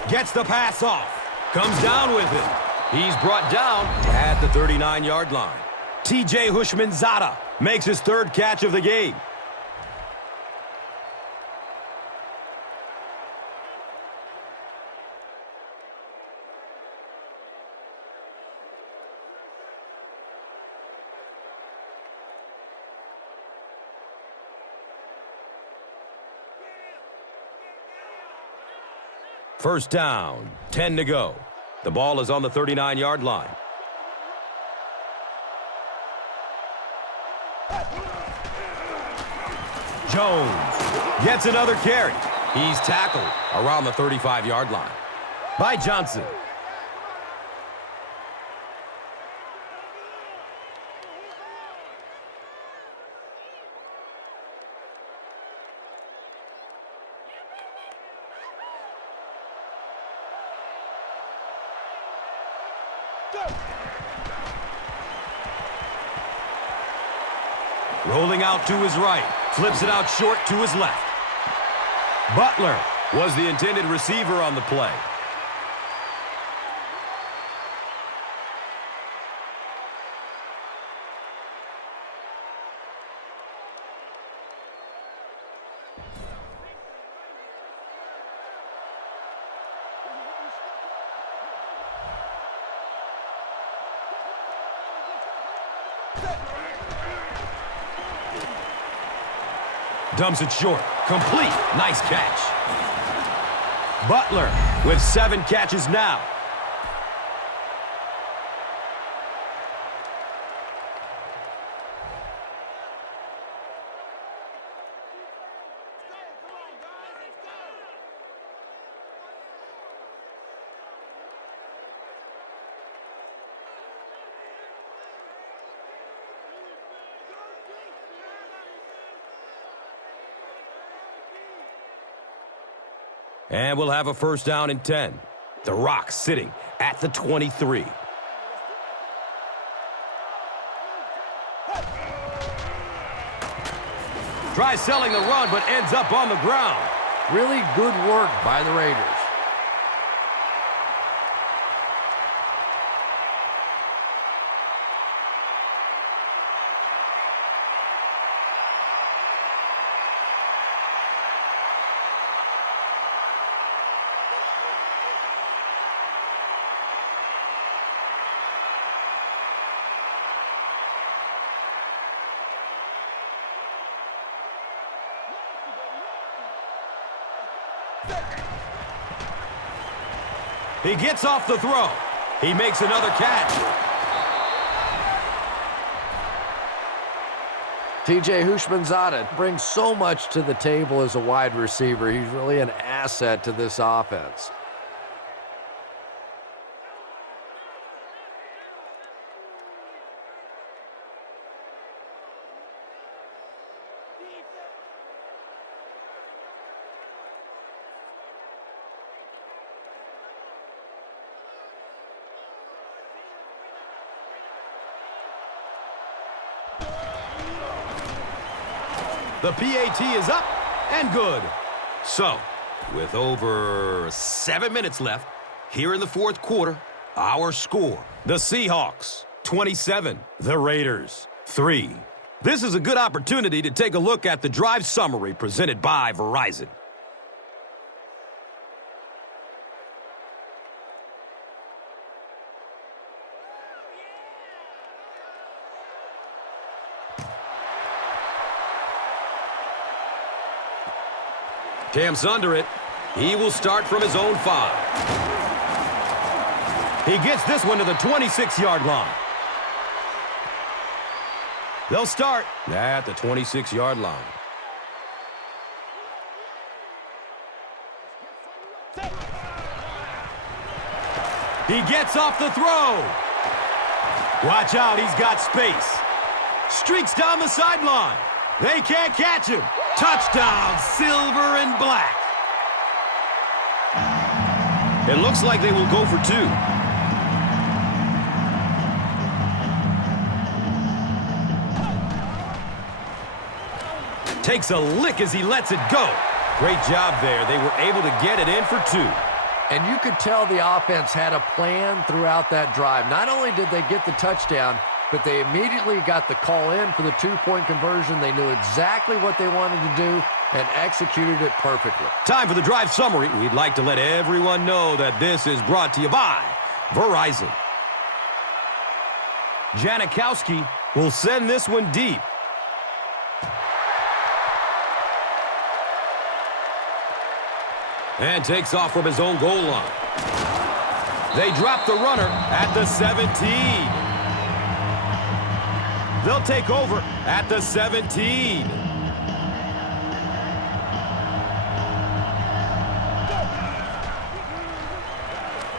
Gets the pass off. Comes down with it. He's brought down at the 39-yard line. T.J. Hushmanzada makes his 3rd catch of the game. First down, 10 to go. The ball is on the 39-yard line. Jones gets another carry. He's tackled around the 35-yard line by Johnson. Rolling out to his right. Flips it out short to his left. Butler was the intended receiver on the play. Dumps it short. Complete. Nice catch. Butler with 7 catches now. And we'll have a first down and 10. The Rock sitting at the 23. Tries selling the run, but ends up on the ground. Really good work by the Raiders. He gets off the throw. He makes another catch. T.J. Hushmanzada brings so much to the table as a wide receiver. He's really an asset to this offense. The PAT is up and good. So, with over 7 minutes left, here in the fourth quarter, our score. The Seahawks, 27. The Raiders, 3. This is a good opportunity to take a look at the drive summary presented by Verizon. Cam's under it. He will start from his own 5. He gets this one to the 26-yard line. They'll start at the 26-yard line. He gets off the throw. Watch out, he's got space. Streaks down the sideline. They can't catch him. Touchdown, silver and black. It looks like they will go for 2. Takes a lick as he lets it go. Great job there. They were able to get it in for 2. And you could tell the offense had a plan throughout that drive. Not only did they get the touchdown, but they immediately got the call in for the 2-point conversion. They knew exactly what they wanted to do and executed it perfectly. Time for the drive summary. We'd like to let everyone know that this is brought to you by Verizon. Janikowski will send this one deep. And takes off from his own goal line. They drop the runner at the 17. They'll take over at the 17.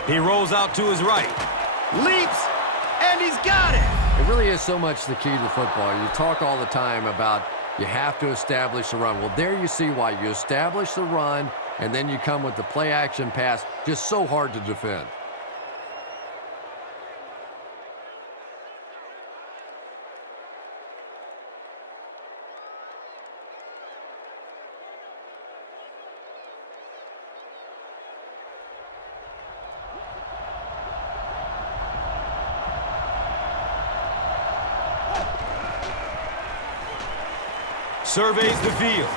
He rolls out to his right. Leaps, and he's got it. It really is so much the key to football. You talk all the time about you have to establish the run. Well, there you see why. You establish the run, and then you come with the play-action pass. Just so hard to defend. Surveys the field.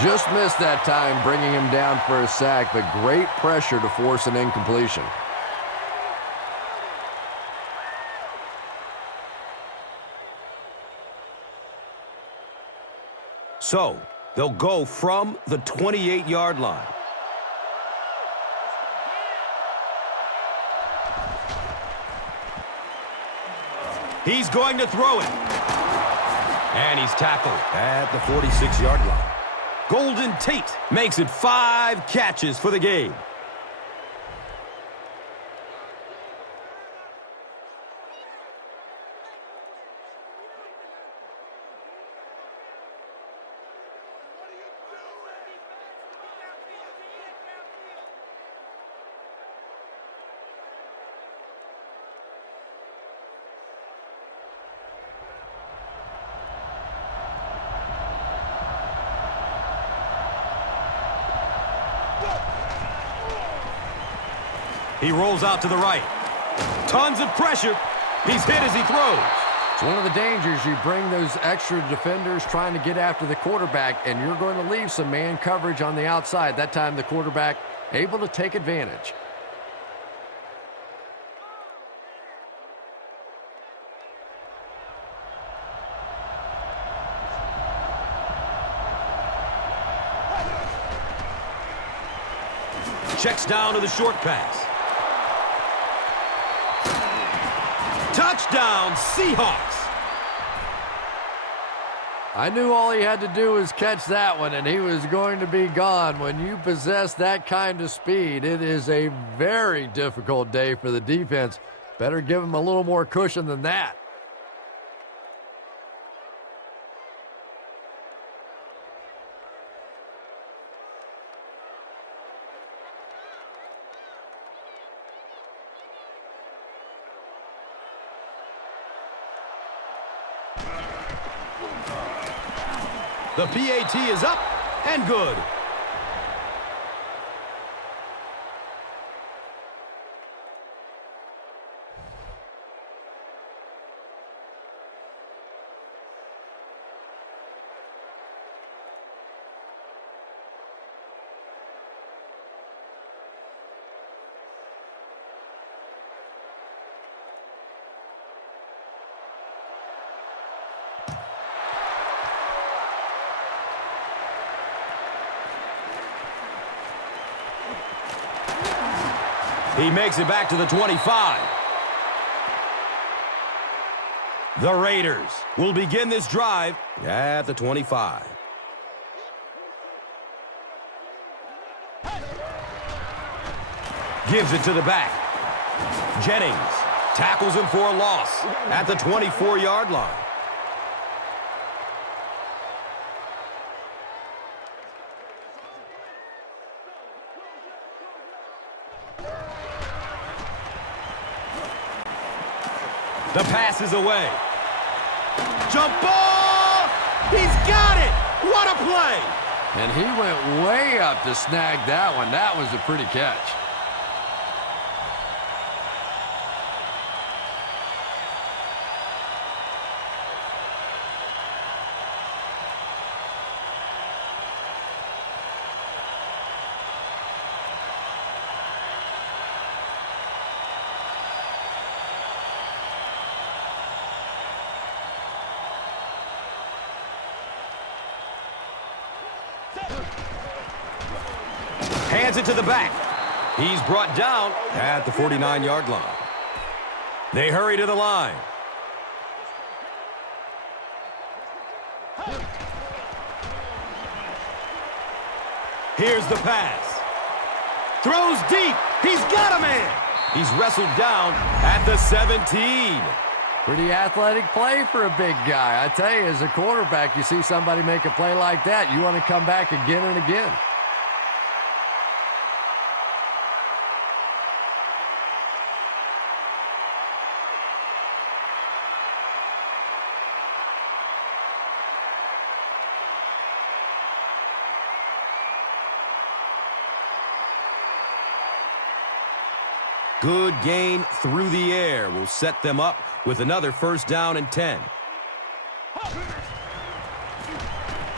Just missed that time, bringing him down for a sack, but great pressure to force an incompletion. So, they'll go from the 28-yard line. He's going to throw it. And he's tackled at the 46-yard line. Golden Tate makes it 5 catches for the game. He rolls out to the right. Tons of pressure. He's hit as he throws. It's one of the dangers. You bring those extra defenders trying to get after the quarterback, and you're going to leave some man coverage on the outside. That time the quarterback able to take advantage. Checks down to the short pass. Touchdown, Seahawks! I knew all he had to do was catch that one, and he was going to be gone. When you possess that kind of speed, it is a very difficult day for the defense. Better give him a little more cushion than that. The PAT is up and good. He makes it back to the 25. The Raiders will begin this drive at the 25. Gives it to the back. Jennings tackles him for a loss at the 24-yard line. The pass is away. Jump ball! He's got it! What a play! And he went way up to snag that one. That was a pretty catch. Hands it to the back. He's brought down at the 49-yard line. They hurry to the line. Here's the pass. Throws deep. He's got a man. He's wrestled down at the 17. Pretty athletic play for a big guy. I tell you, as a quarterback, you see somebody make a play like that, you want to come back again and again. Good gain through the air will set them up with another first down and 10.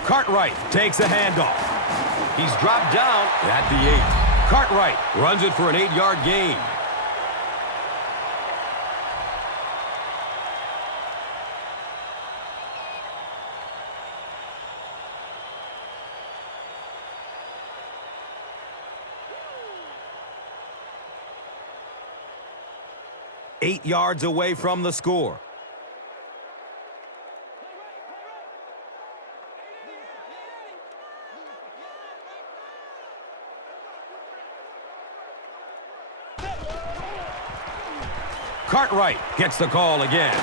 Cartwright takes a handoff. He's dropped down at the 8. Cartwright runs it for an 8-yard gain. Eight yards away from the score. Cartwright gets the call again.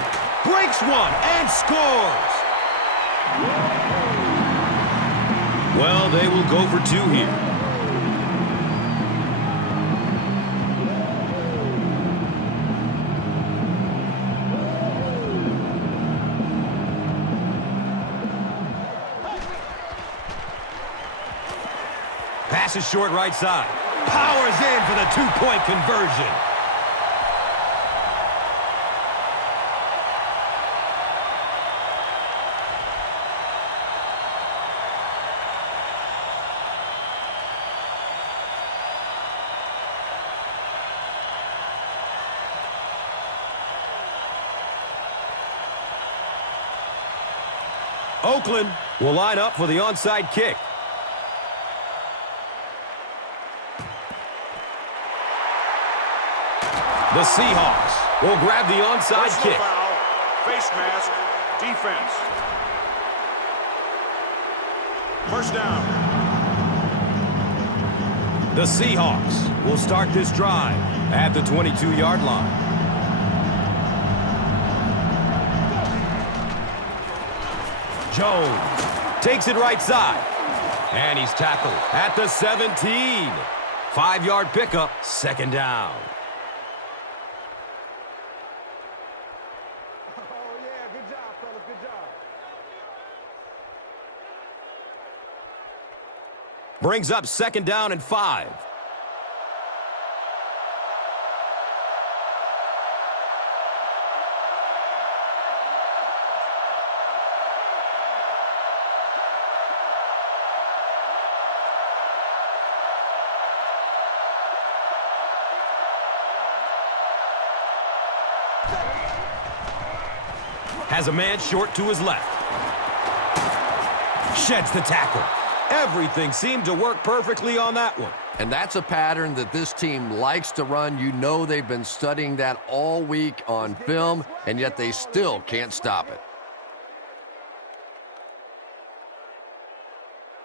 Breaks one and scores. Well, they will go for 2 here. Pass is short right side. Powers in for the 2-point conversion. Oakland will line up for the onside kick. The Seahawks will grab the onside Personal kick. foul, face mask, defense. First down. The Seahawks will start this drive at the 22-yard line. Jones takes it right side. And he's tackled at the 17. 5-yard pickup, second down. brings up 2nd down and 5. Has a man short to his left. Sheds the tackle. Everything seemed to work perfectly on that one. And that's a pattern that this team likes to run. You know they've been studying that all week on film, and yet they still can't stop it.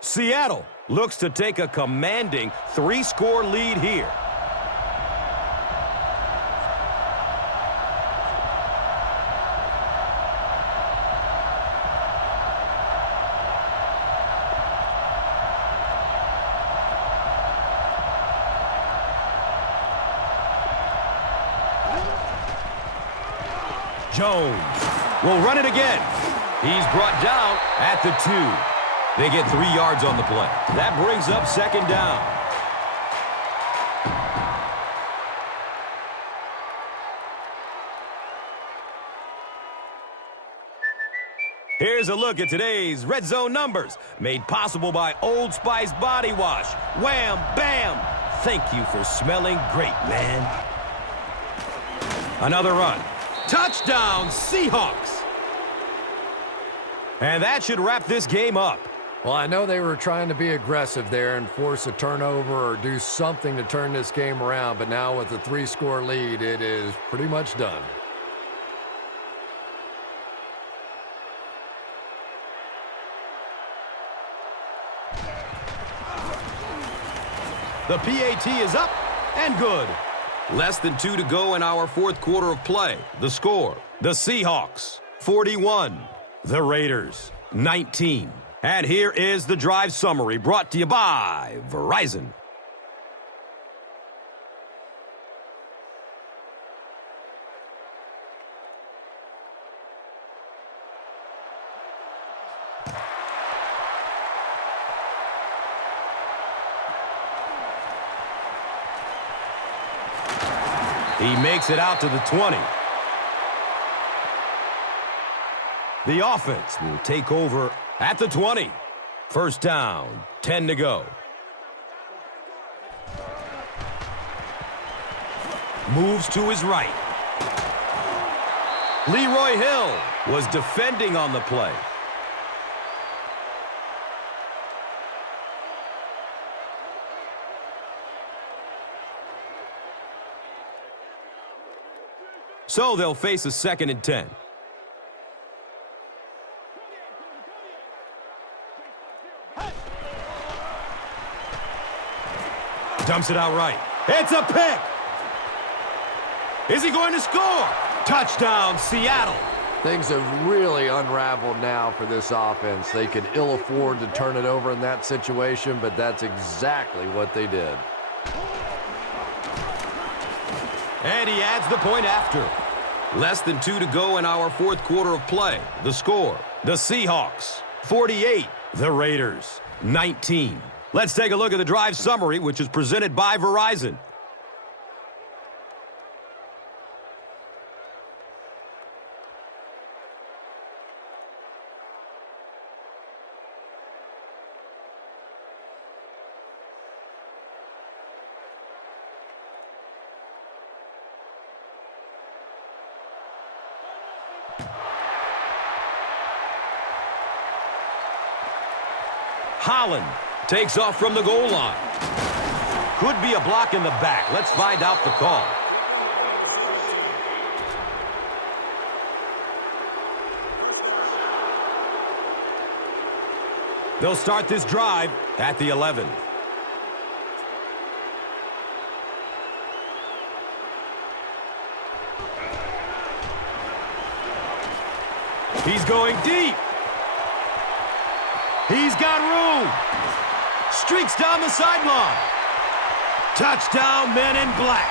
Seattle looks to take a commanding 3-score lead here. Jones will run it again. He's brought down at the 2. They get 3 yards on the play. That brings up 2nd down. Here's a look at today's Red Zone numbers, made possible by Old Spice Body Wash. Wham, bam. Thank you for smelling great, man. Another run. Touchdown, Seahawks. And that should wrap this game up. Well, I know they were trying to be aggressive there and force a turnover or do something to turn this game around, but now with a 3-score lead, it is pretty much done. The PAT is up and good. Less than 2 to go in our 4th quarter of play. The score, the Seahawks, 41. The Raiders, 19. And here is the drive summary brought to you by Verizon. He makes it out to the 20. The offense will take over at the 20. 1st down, 10 to go. Moves to his right. Leroy Hill was defending on the play. So they'll face a 2nd and 10. Dumps it out right. It's a pick. Is he going to score? Touchdown, Seattle. Things have really unraveled now for this offense. They could ill afford to turn it over in that situation, but that's exactly what they did. And he adds the point after. Less than 2 to go in our 4th quarter of play. The score, the Seahawks, 48. The Raiders, 19. Let's take a look at the drive summary, which is presented by Verizon. Holland takes off from the goal line. Could be a block in the back. Let's find out the call. They'll start this drive at the 11. He's going deep. He's got room. Streaks down the sideline. Touchdown, men in black.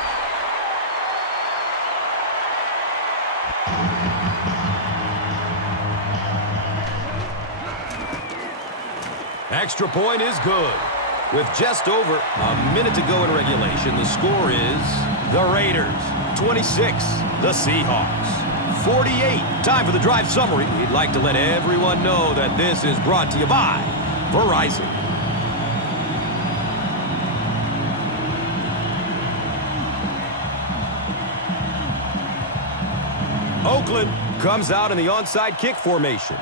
Extra point is good. With just over a minute to go in regulation, the score is the Raiders 26, the Seahawks 48. Time for the drive summary. We'd like to let everyone know that this is brought to you by Verizon. Oakland comes out in the onside kick formation.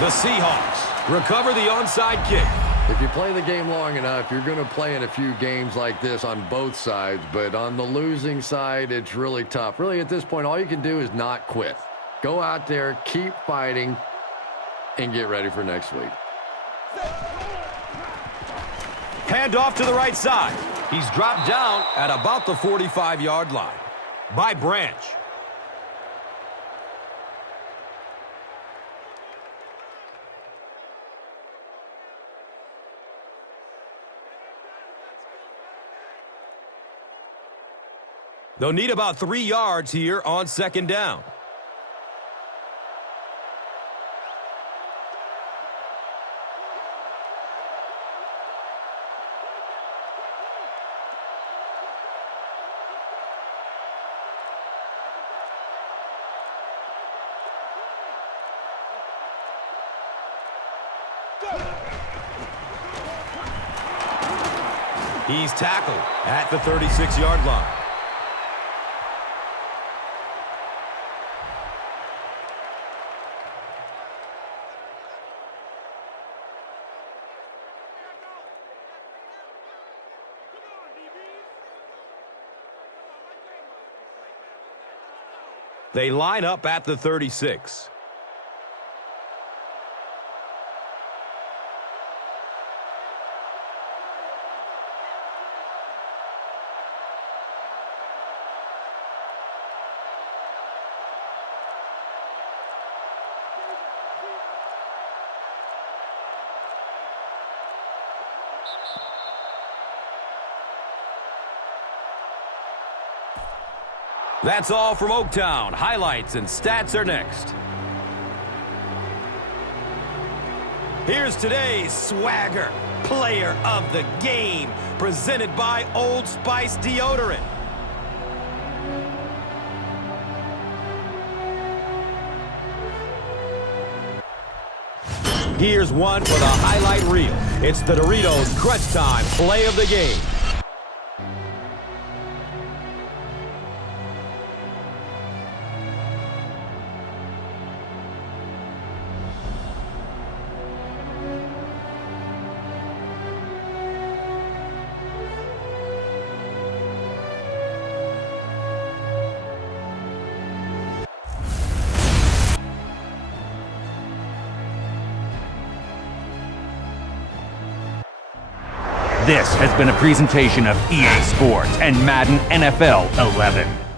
The Seahawks recover the onside kick. If you play the game long enough, you're going to play in a few games like this on both sides, but on the losing side, it's really tough. Really, at this point, all you can do is not quit. Go out there, keep fighting, and get ready for next week. Hand off to the right side. He's dropped down at about the 45-yard line by Branch. They'll need about 3 yards here on second down. He's tackled at the 36-yard line. They line up at the 36. That's all from Oaktown. Highlights and stats are next. Here's today's swagger player of the game, presented by Old Spice Deodorant. Here's one for the highlight reel. It's the Doritos Crunch Time play of the game. This has been a presentation of EA Sports and Madden NFL 11.